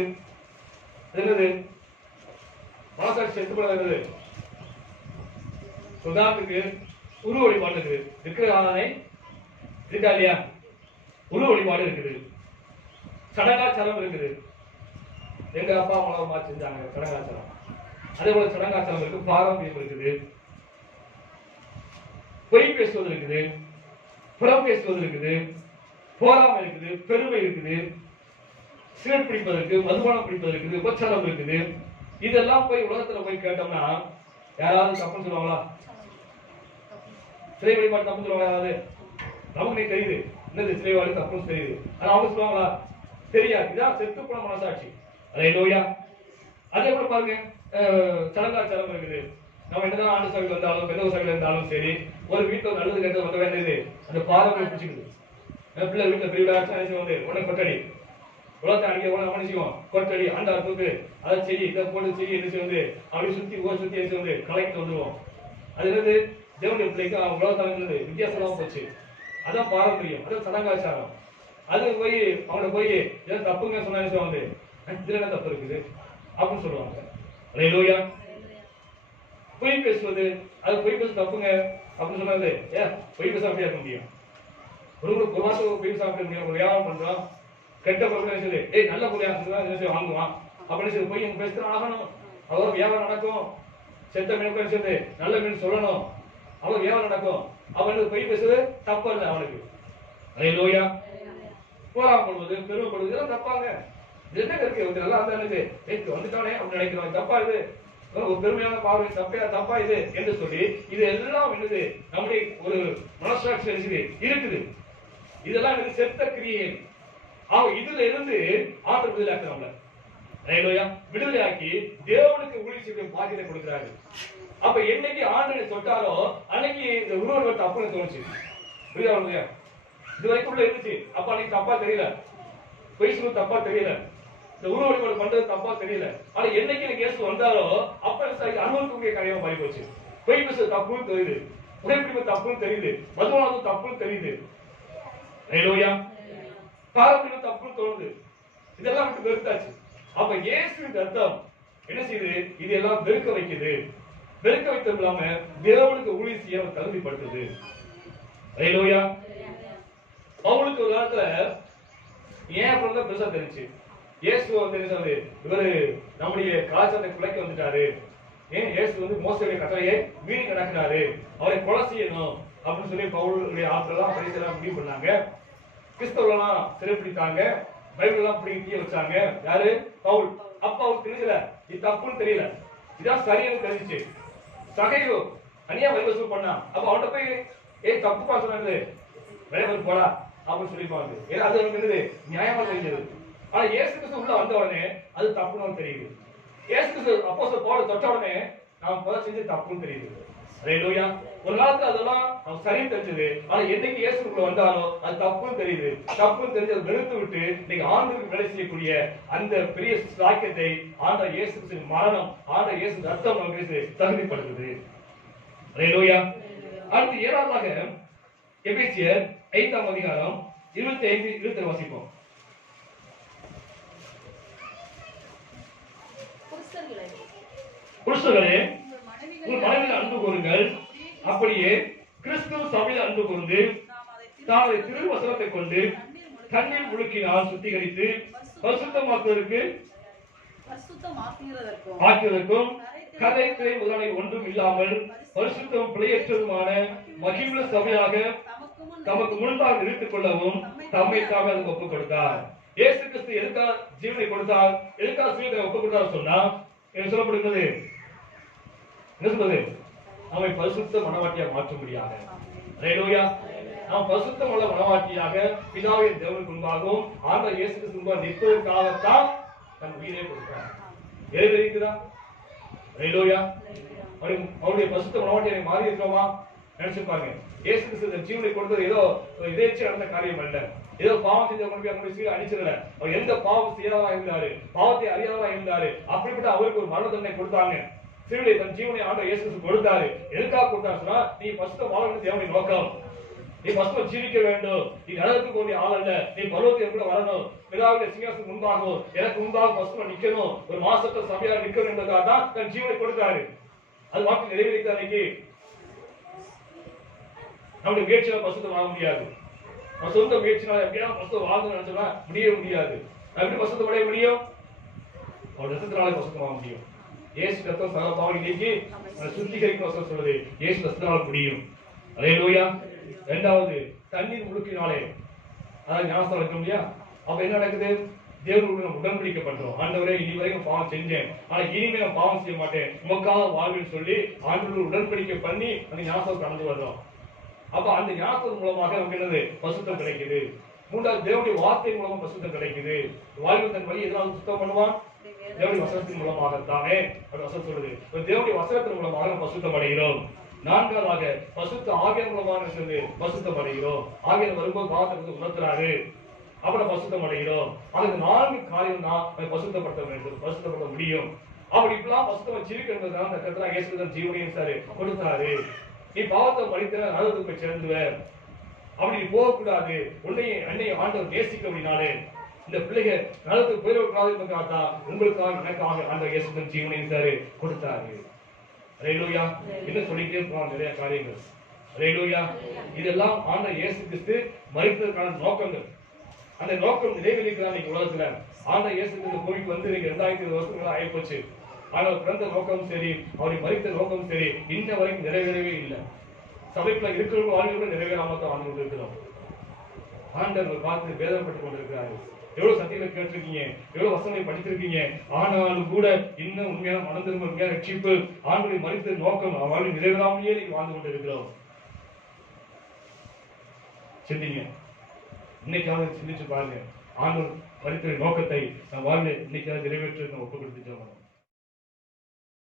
என்னது? மனசாட்சி செத்து போனது. உதாரணத்துக்கு உருவ வழிபாடு இருக்குது. விக்கிரகாராதனை இருக்கா இல்லையா? உருவ வழிபாடு இருக்குது, சடங்காச்சாரம் இருக்குது. எங்க அப்பா அம்மா செஞ்சாங்க சடங்காச்சாரம். அதே போல சடங்காச்சாரம் இருக்கு, பாரம்பரியம் இருக்குது, பொய் பேசுவது இருக்குது, புறம் பேசுவது இருக்குது, போராமை இருக்குது, பெருமை இருக்குது, சிகரெட் பிடிப்பது இருக்கு, மதுபானம் பிடிப்பது இருக்குது, உபச்சாரம் இருக்குது. இதெல்லாம் போய் உலகத்துல போய் கேட்டோம்னா யாராவது தப்புன்னு சொல்லுவாங்களா? சிலை வழிபாடு தப்பு சொல்லுவாங்க யாராவது? நமக்கு தெரியுது என்னது சிலை வழிபாடு தப்புன்னு தெரியுது. ஆனா அவங்க சொல்லுவாங்களா? தெரியாது. இதான் செத்து போன மனசாட்சி. ஹalleluya. அதே போல பாருங்க, சடங்காச்சாரம் இருக்குது. நம்ம என்னதான் ஆண்டு சபையில் இருந்தாலும் பெரிய சபையில் இருந்தாலும் சரி, ஒரு வீட்டுல நல்லது கெட்டது வந்த வேண்டியது அந்த பாரம்பரியம் பிடிச்சிக்குது. பிள்ளை வீட்டுல பெரிய வந்து உடனே கொட்டடி உலகத்தை அடிக்க உடனே அவனிச்சுவோம், கொட்டடி ஆண்டா தூக்கு, அதை செய்ய இதை போட்டு செய்ய என்ன செய்வது அப்படி சுத்தி ஊர் சுத்தி என்ன வந்து கலெக்ட் வந்துருவோம். அது என்னது? தேவனுடைய பிள்ளைக்கு உலகத்தால வித்தியாசமா போச்சு. அதான் பாரம்பரியம், அதான் சடங்காச்சாரம். அது போய் அவனை போய் ஏதோ தப்புங்க சொன்னா வந்து இதுல என்ன தப்பு இருக்குது அப்படின்னு சொல்லுவாங்க. ஹalleluya. பொய் பேசுவது, அது பொய் பேச தப்புங்க அப்படின்னு சொன்னது. பொய் பேச அப்படியே இருக்க முடியும்? ஒரு வாரத்துக்கு பொய் சாப்பிட முடியும். ஒரு வியாபாரம் பண்றோம், கெட்ட பொருள் ஏய் நல்ல பொருள் வாங்குவான் அப்படின்னு பொய் பேசுறது ஆகணும். அவர் வியாபாரம் நடக்கும். செத்த மீன் பேசுறது நல்ல மீன் சொல்லணும், அவர் வியாபாரம் நடக்கும். அவனுக்கு பொய் பேசுறது தப்பு இல்லை அவனுக்கு. ஹalleluya. போராம பண்ணுவது, பெருமைப்படுவது இதெல்லாம் தப்பாங்க. என்ன இருக்கு? நல்லா இருந்தா வந்துட்டானே அப்படின்னு நினைக்கிறோம். தப்பா இது? ஒரு பெருமையான பார்வை தப்பா இது என்று சொல்லி இது எல்லாம் என்னது? நம்முடைய ஒரு மனசாட்சி இருக்குது. இதெல்லாம் செத்த கிரியை. இதுல இருந்து ஆண்டவர் விடுதலாக்குறாங்க. ஹalleluya விடுதலையாக்கி தேவனுக்கு ஊழியம் செய்ய பாக்கியத்தை கொடுக்கிறாரு. அப்ப என்னைக்கு ஆண்டவரை தொட்டாரோ அன்னைக்கு இந்த உருவம் தப்புன்னு தோணுச்சு. புரியுதா உங்களுக்கு? இது வரைக்கும் உள்ள இருந்துச்சு. அப்ப அன்னைக்கு தப்பா தெரியல, பொய் சொல்ல தப்பா தெரியல, இந்த உருவம் பண்றது தப்பா தெரியல. ஆனா என்னைக்கு எனக்கு இயேசு வந்தாரோ அப்ப அனுபவத்துக்குரிய காரியமா மாறி போச்சு. பொய் பேசுறது தப்புன்னு தெரியுது, புகைப்பிடிப்பு தப்புன்னு தெரியுது, மதுவானது தப்புன்னு தெரியுது, ஹalleluya பாரம்பரியம் தப்புன்னு தோணுது. இதெல்லாம் விட்டு வெறுத்தாச்சு. அப்ப இயேசுவின் ரத்தம் என்ன செய்யுது? இதெல்லாம் வெறுக்க வைக்குது. வெறுக்க வைத்தது இல்லாம தேவனுக்கு ஊழியம் செய்ய தகுதிப்படுத்துது. ஹalleluya பவுலுக்கு ஒரு காலத்துல ஏன் அப்புறம் பெருசா தெரிஞ்சு இயேசு வந்து என்ன சொல்றது, இவரு நம்முடைய கலாச்சாரத்தை குலைக்க வந்துட்டாரு, ஏன் இயேசு வந்து மோசையுடைய கட்டளையை மீறி நடக்கிறாரு, அவரை கொலை செய்யணும் அப்படின்னு சொல்லி பவுலுடைய ஆட்கள் பரிசெல்லாம் முடிவு பண்ணாங்க. கிறிஸ்தவர்களெல்லாம் சிறைப்பிடித்தாங்க, பைபிள் எல்லாம் பிடிக்க வச்சாங்க. யாரு? பவுல். அப்ப அவருக்கு தெரியல, இது தப்புன்னு தெரியல, இதான் சரின்னு தெரிஞ்சிச்சு. சகையோ அநியா வைவசூல் பண்ணா. அப்ப அவன்கிட்ட போய் ஏன் தப்பு பாசுறாங்க வேலைக்கு போடா அப்படின்னு சொல்லிப்பாங்க. ஏன்னா அது அவனுக்கு என்னது நியாயமா தெரிஞ்சது. ஆனா இயேசு கிறிஸ்து உள்ள வந்த உடனே அது தப்புன்னு தெரியுது. இயேசு கிறிஸ்து அப்போஸ்தலர் பவுல் தொட்ட உடனே நாம் போய் செஞ்சு தப்புன்னு தெரியுது. ஹalleluya ஒரு காலத்துல அதெல்லாம் நம்ம சரின்னு தெரிஞ்சது. ஆனா என்னைக்கு இயேசுக்குள்ள வந்தாரோ அது தப்புன்னு தெரியுது. தப்புன்னு தெரிஞ்சு அதை வெறுத்து விட்டு இன்னைக்கு ஆண்டவருக்கு வேலை செய்யக்கூடிய அந்த பெரிய சாக்கியத்தை ஆண்டவர் இயேசு கிறிஸ்துவின் மரணம், ஆண்டவர் இயேசு ரத்தம் நமக்கு தகுதிப்படுத்துது. ஹalleluya அடுத்து ஏழாவதாக எபேசியர் 5ஆம் அதிகாரம் 25-27 வாசிப்போம். புருஷர்களே உங்கள் மனைவியில் அன்பு கூறுங்கள், அப்படியே கிறிஸ்து சபையில் அன்பு கூர்ந்து தாமரை திருவசனத்தை கொண்டு தண்ணீர் முழுக்கினால் சுத்திகரித்து பரிசுத்தமாக்குவதற்கு ஆக்குவதற்கும் கதை திரை முதலாளி ஒன்றும் இல்லாமல் பரிசுத்தம் பிழையற்றதுமான மகிமுள்ள சபையாக தமக்கு முன்பாக நிறுத்திக் கொள்ளவும் தம்மை தாமே அதுக்கு ஒப்புக் கொடுத்தார். இயேசு கிறிஸ்து எதுக்காக ஜீவனை கொடுத்தார், எதுக்காக சுயத்தை ஒப்புக் கொடுத்தார் சொன்னா என்ன சொல்லப்படுகிறது? என்ன சொல்றது? நம்மை பரிசுத்த மனவாட்டியா மாற்றும்படியாக. ஹalleluya நாம் பரிசுத்த உள்ள மனவாட்டியாக பிதாவின் தேவனுக்கு முன்பாகவும் ஆண்டவர் இயேசு கிறிஸ்து முன்பாக நிற்பதற்காகத்தான் தன் உயிரை கொடுத்தார். ஏறிக்கிறா ஹalleluya அவருடைய பரிசுத்த மனவாட்டியை மாறி இருக்கிறோமா நினைச்சு பாருங்க. இயேசு கிறிஸ்து ஜீவனை கொடுத்தது ஏதோ இதேச்சு நடந்த காரியம் அல்ல, ஏதோ பாவம் செஞ்ச கொண்டு போய் அங்க சீர அடிச்சிடல. அவர் எந்த பாவம் செய்யாதவா இருந்தாரு, பாவத்தை அறியாதவா இருந்தாரு, அப்படிப்பட்ட அவருக்கு ஒரு மரண தண்டனை கொடுத்தாங்க. சிறுவிலை தன் ஜீவனை ஆண்டவர் இயேசு கிறிஸ்து கொடுத்தாரு. எதுக்காக கொடுத்தாருன்னா நீ பரிசுத்த வாழ வேண்டிய தேவனுடைய நோக்கம், நீ பரிசுத்தம் ஜீவிக்க வேண்டும், நீ நரகத்துக்கு போகிற ஆள் அல்ல, நீ பரலோகத்துக்கு கூட வரணும், பிதாவுடைய சிங்காசனத்துக்கு முன்பாகவும் எனக்கு முன்பாக பரிசுத்தம் நிக்கணும், ஒரு மாசத்தை சபையாக நிக்கணும் என்பதற்காக தான் தன் ஜீவனை கொடுத்தாரு. அது வாக்கு நிறைவேறித்த அன்னைக்கு நம்முடைய முயற்சியால் பரிசுத்தம் வாழ முடியாது. நம்ம சொந்த முயற்சினால எப்படியா பரிசுத்தம் வாழணும்னு நினைச்சோம்னா முடியாது. எப்படி பரிசுத்தம் அடைய முடியும்? அவர் ரத்தத்தினாலே பரிசுத்தம் வாழ முடியும். இயேசு ரத்தம் சகல பாவங்களை நீக்கி சுத்திகரிக்கும் சொல்றது இயேசு ரத்தத்தினால் முடியும். ஹalleluya இரண்டாவது தண்ணீர் முழுக்கினாலே அதாவது ஞானஸ்தானம் இருக்க முடியா? அப்ப என்ன நடக்குது? தேவனுடைய நம்ம உடன்படிக்கை பண்றோம். ஆண்டவரே இனி வரைக்கும் பாவம் செஞ்சேன், ஆனா இனிமே நான் பாவம் செய்ய மாட்டேன், உமக்காக வாழ்வேன்னு சொல்லி ஆண்டவரோட உடன்படிக்கை பண்ணி அந்த ஞானஸ்தானம் கடந்து வர்றோம். அப்ப அந்த ஞானத்தின் மூலமாக நமக்கு என்னது பரிசுத்தம் கிடைக்குது. மூன்றாவது தேவனுடைய வார்த்தை மூலமா பரிசுத்தம் கிடைக்குது. வாழ்வு தன் வழி எதனால சுத்தம் பண்ணுவான்? தேவனுடைய வசனத்தின் மூலமாகத்தானே அது வசனம் சொல்லுது. தேவனுடைய வசனத்தின் மூலமாக பரிசுத்தம் அடைகிறோம். நான்காவதாக பரிசுத்த ஆவியானவர் மூலமாக சொல்லி பரிசுத்தம் அடைகிறோம். ஆவியானவர் வரும்போது பாவத்தை உணர்த்துறாரு, அப்புறம் பரிசுத்தம் அடைகிறோம். அதுக்கு 4 காரியம் தான் பரிசுத்தப்படுத்த வேண்டும், பரிசுத்தப்படுத்த முடியும். அப்படி இப்பெல்லாம் பரிசுத்தம் ஜீவிக்கிறதுதான் அந்த கருத்துல இயேசுதான் ஜீவனையும் சார் கொடுத்தாரு. நீ பாவத்தை படித்த நரகத்துக்கு போய் சேர்ந்துவ, அப்படி நீ போகக்கூடாது, உன்னைய அன்னைய ஆண்டவர் நேசிக்க அப்படின்னாலே இந்த பிள்ளைங்க நரகத்துக்கு போயிடக்கூடாது என்பதற்காக உங்களுக்காக எனக்காக ஆண்டவர் இயேசுதான் ஜீவனையும் சார் கொடுத்தாரு. ஹalleluya என்ன சொல்லிட்டே போறோம் நிறைய காரியங்கள். ஹalleluya இதெல்லாம் ஆண்டவர் இயேசு கிறிஸ்து மரித்ததற்கான நோக்கங்கள். அந்த நோக்கம் நிறைவேறிக்கிறார் இன்னைக்கு உலகத்துல. ஆண்டவர் இயேசு கிறிஸ்து பூமிக்கு வந்து 2000 வருஷங்களா ஆயிப்போச்சு. ஆனால் பிறந்த நோக்கம் சரி, அவரை மரித்த நோக்கம் சரி, இன்ன வரைக்கும் நிறைவேறவே இல்லை. சபைக்குள்ள இருக்கிறவங்க வாழ்க்கை நிறைவேறாம தான் வாழ்ந்து கொண்டிருக்கிறோம். ஆண்டவர் பார்த்து வேதனைப்பட்டு கொண்டிருக்கிறாரு. எவ்வளவு சத்தியங்களை கேட்டிருக்கீங்க, எவ்வளவு வசனங்களை படித்திருக்கீங்க, ஆனாலும் கூட இன்னும் உண்மையான மனம் திரும்ப உண்மையான ரட்சிப்பு ஆண்டவரை மரித்த நோக்கம் வாழ்க்கை நிறைவேறாமையே நீங்க வாழ்ந்து கொண்டிருக்கிறோம். சிந்திங்க, இன்னைக்காக சிந்திச்சு பாருங்க. ஆண்டவர் மரித்த நோக்கத்தை நம் வாழ்வில் இன்னைக்கு நிறைவேற்ற ஒப்பு கொடுத்துட்டோம்.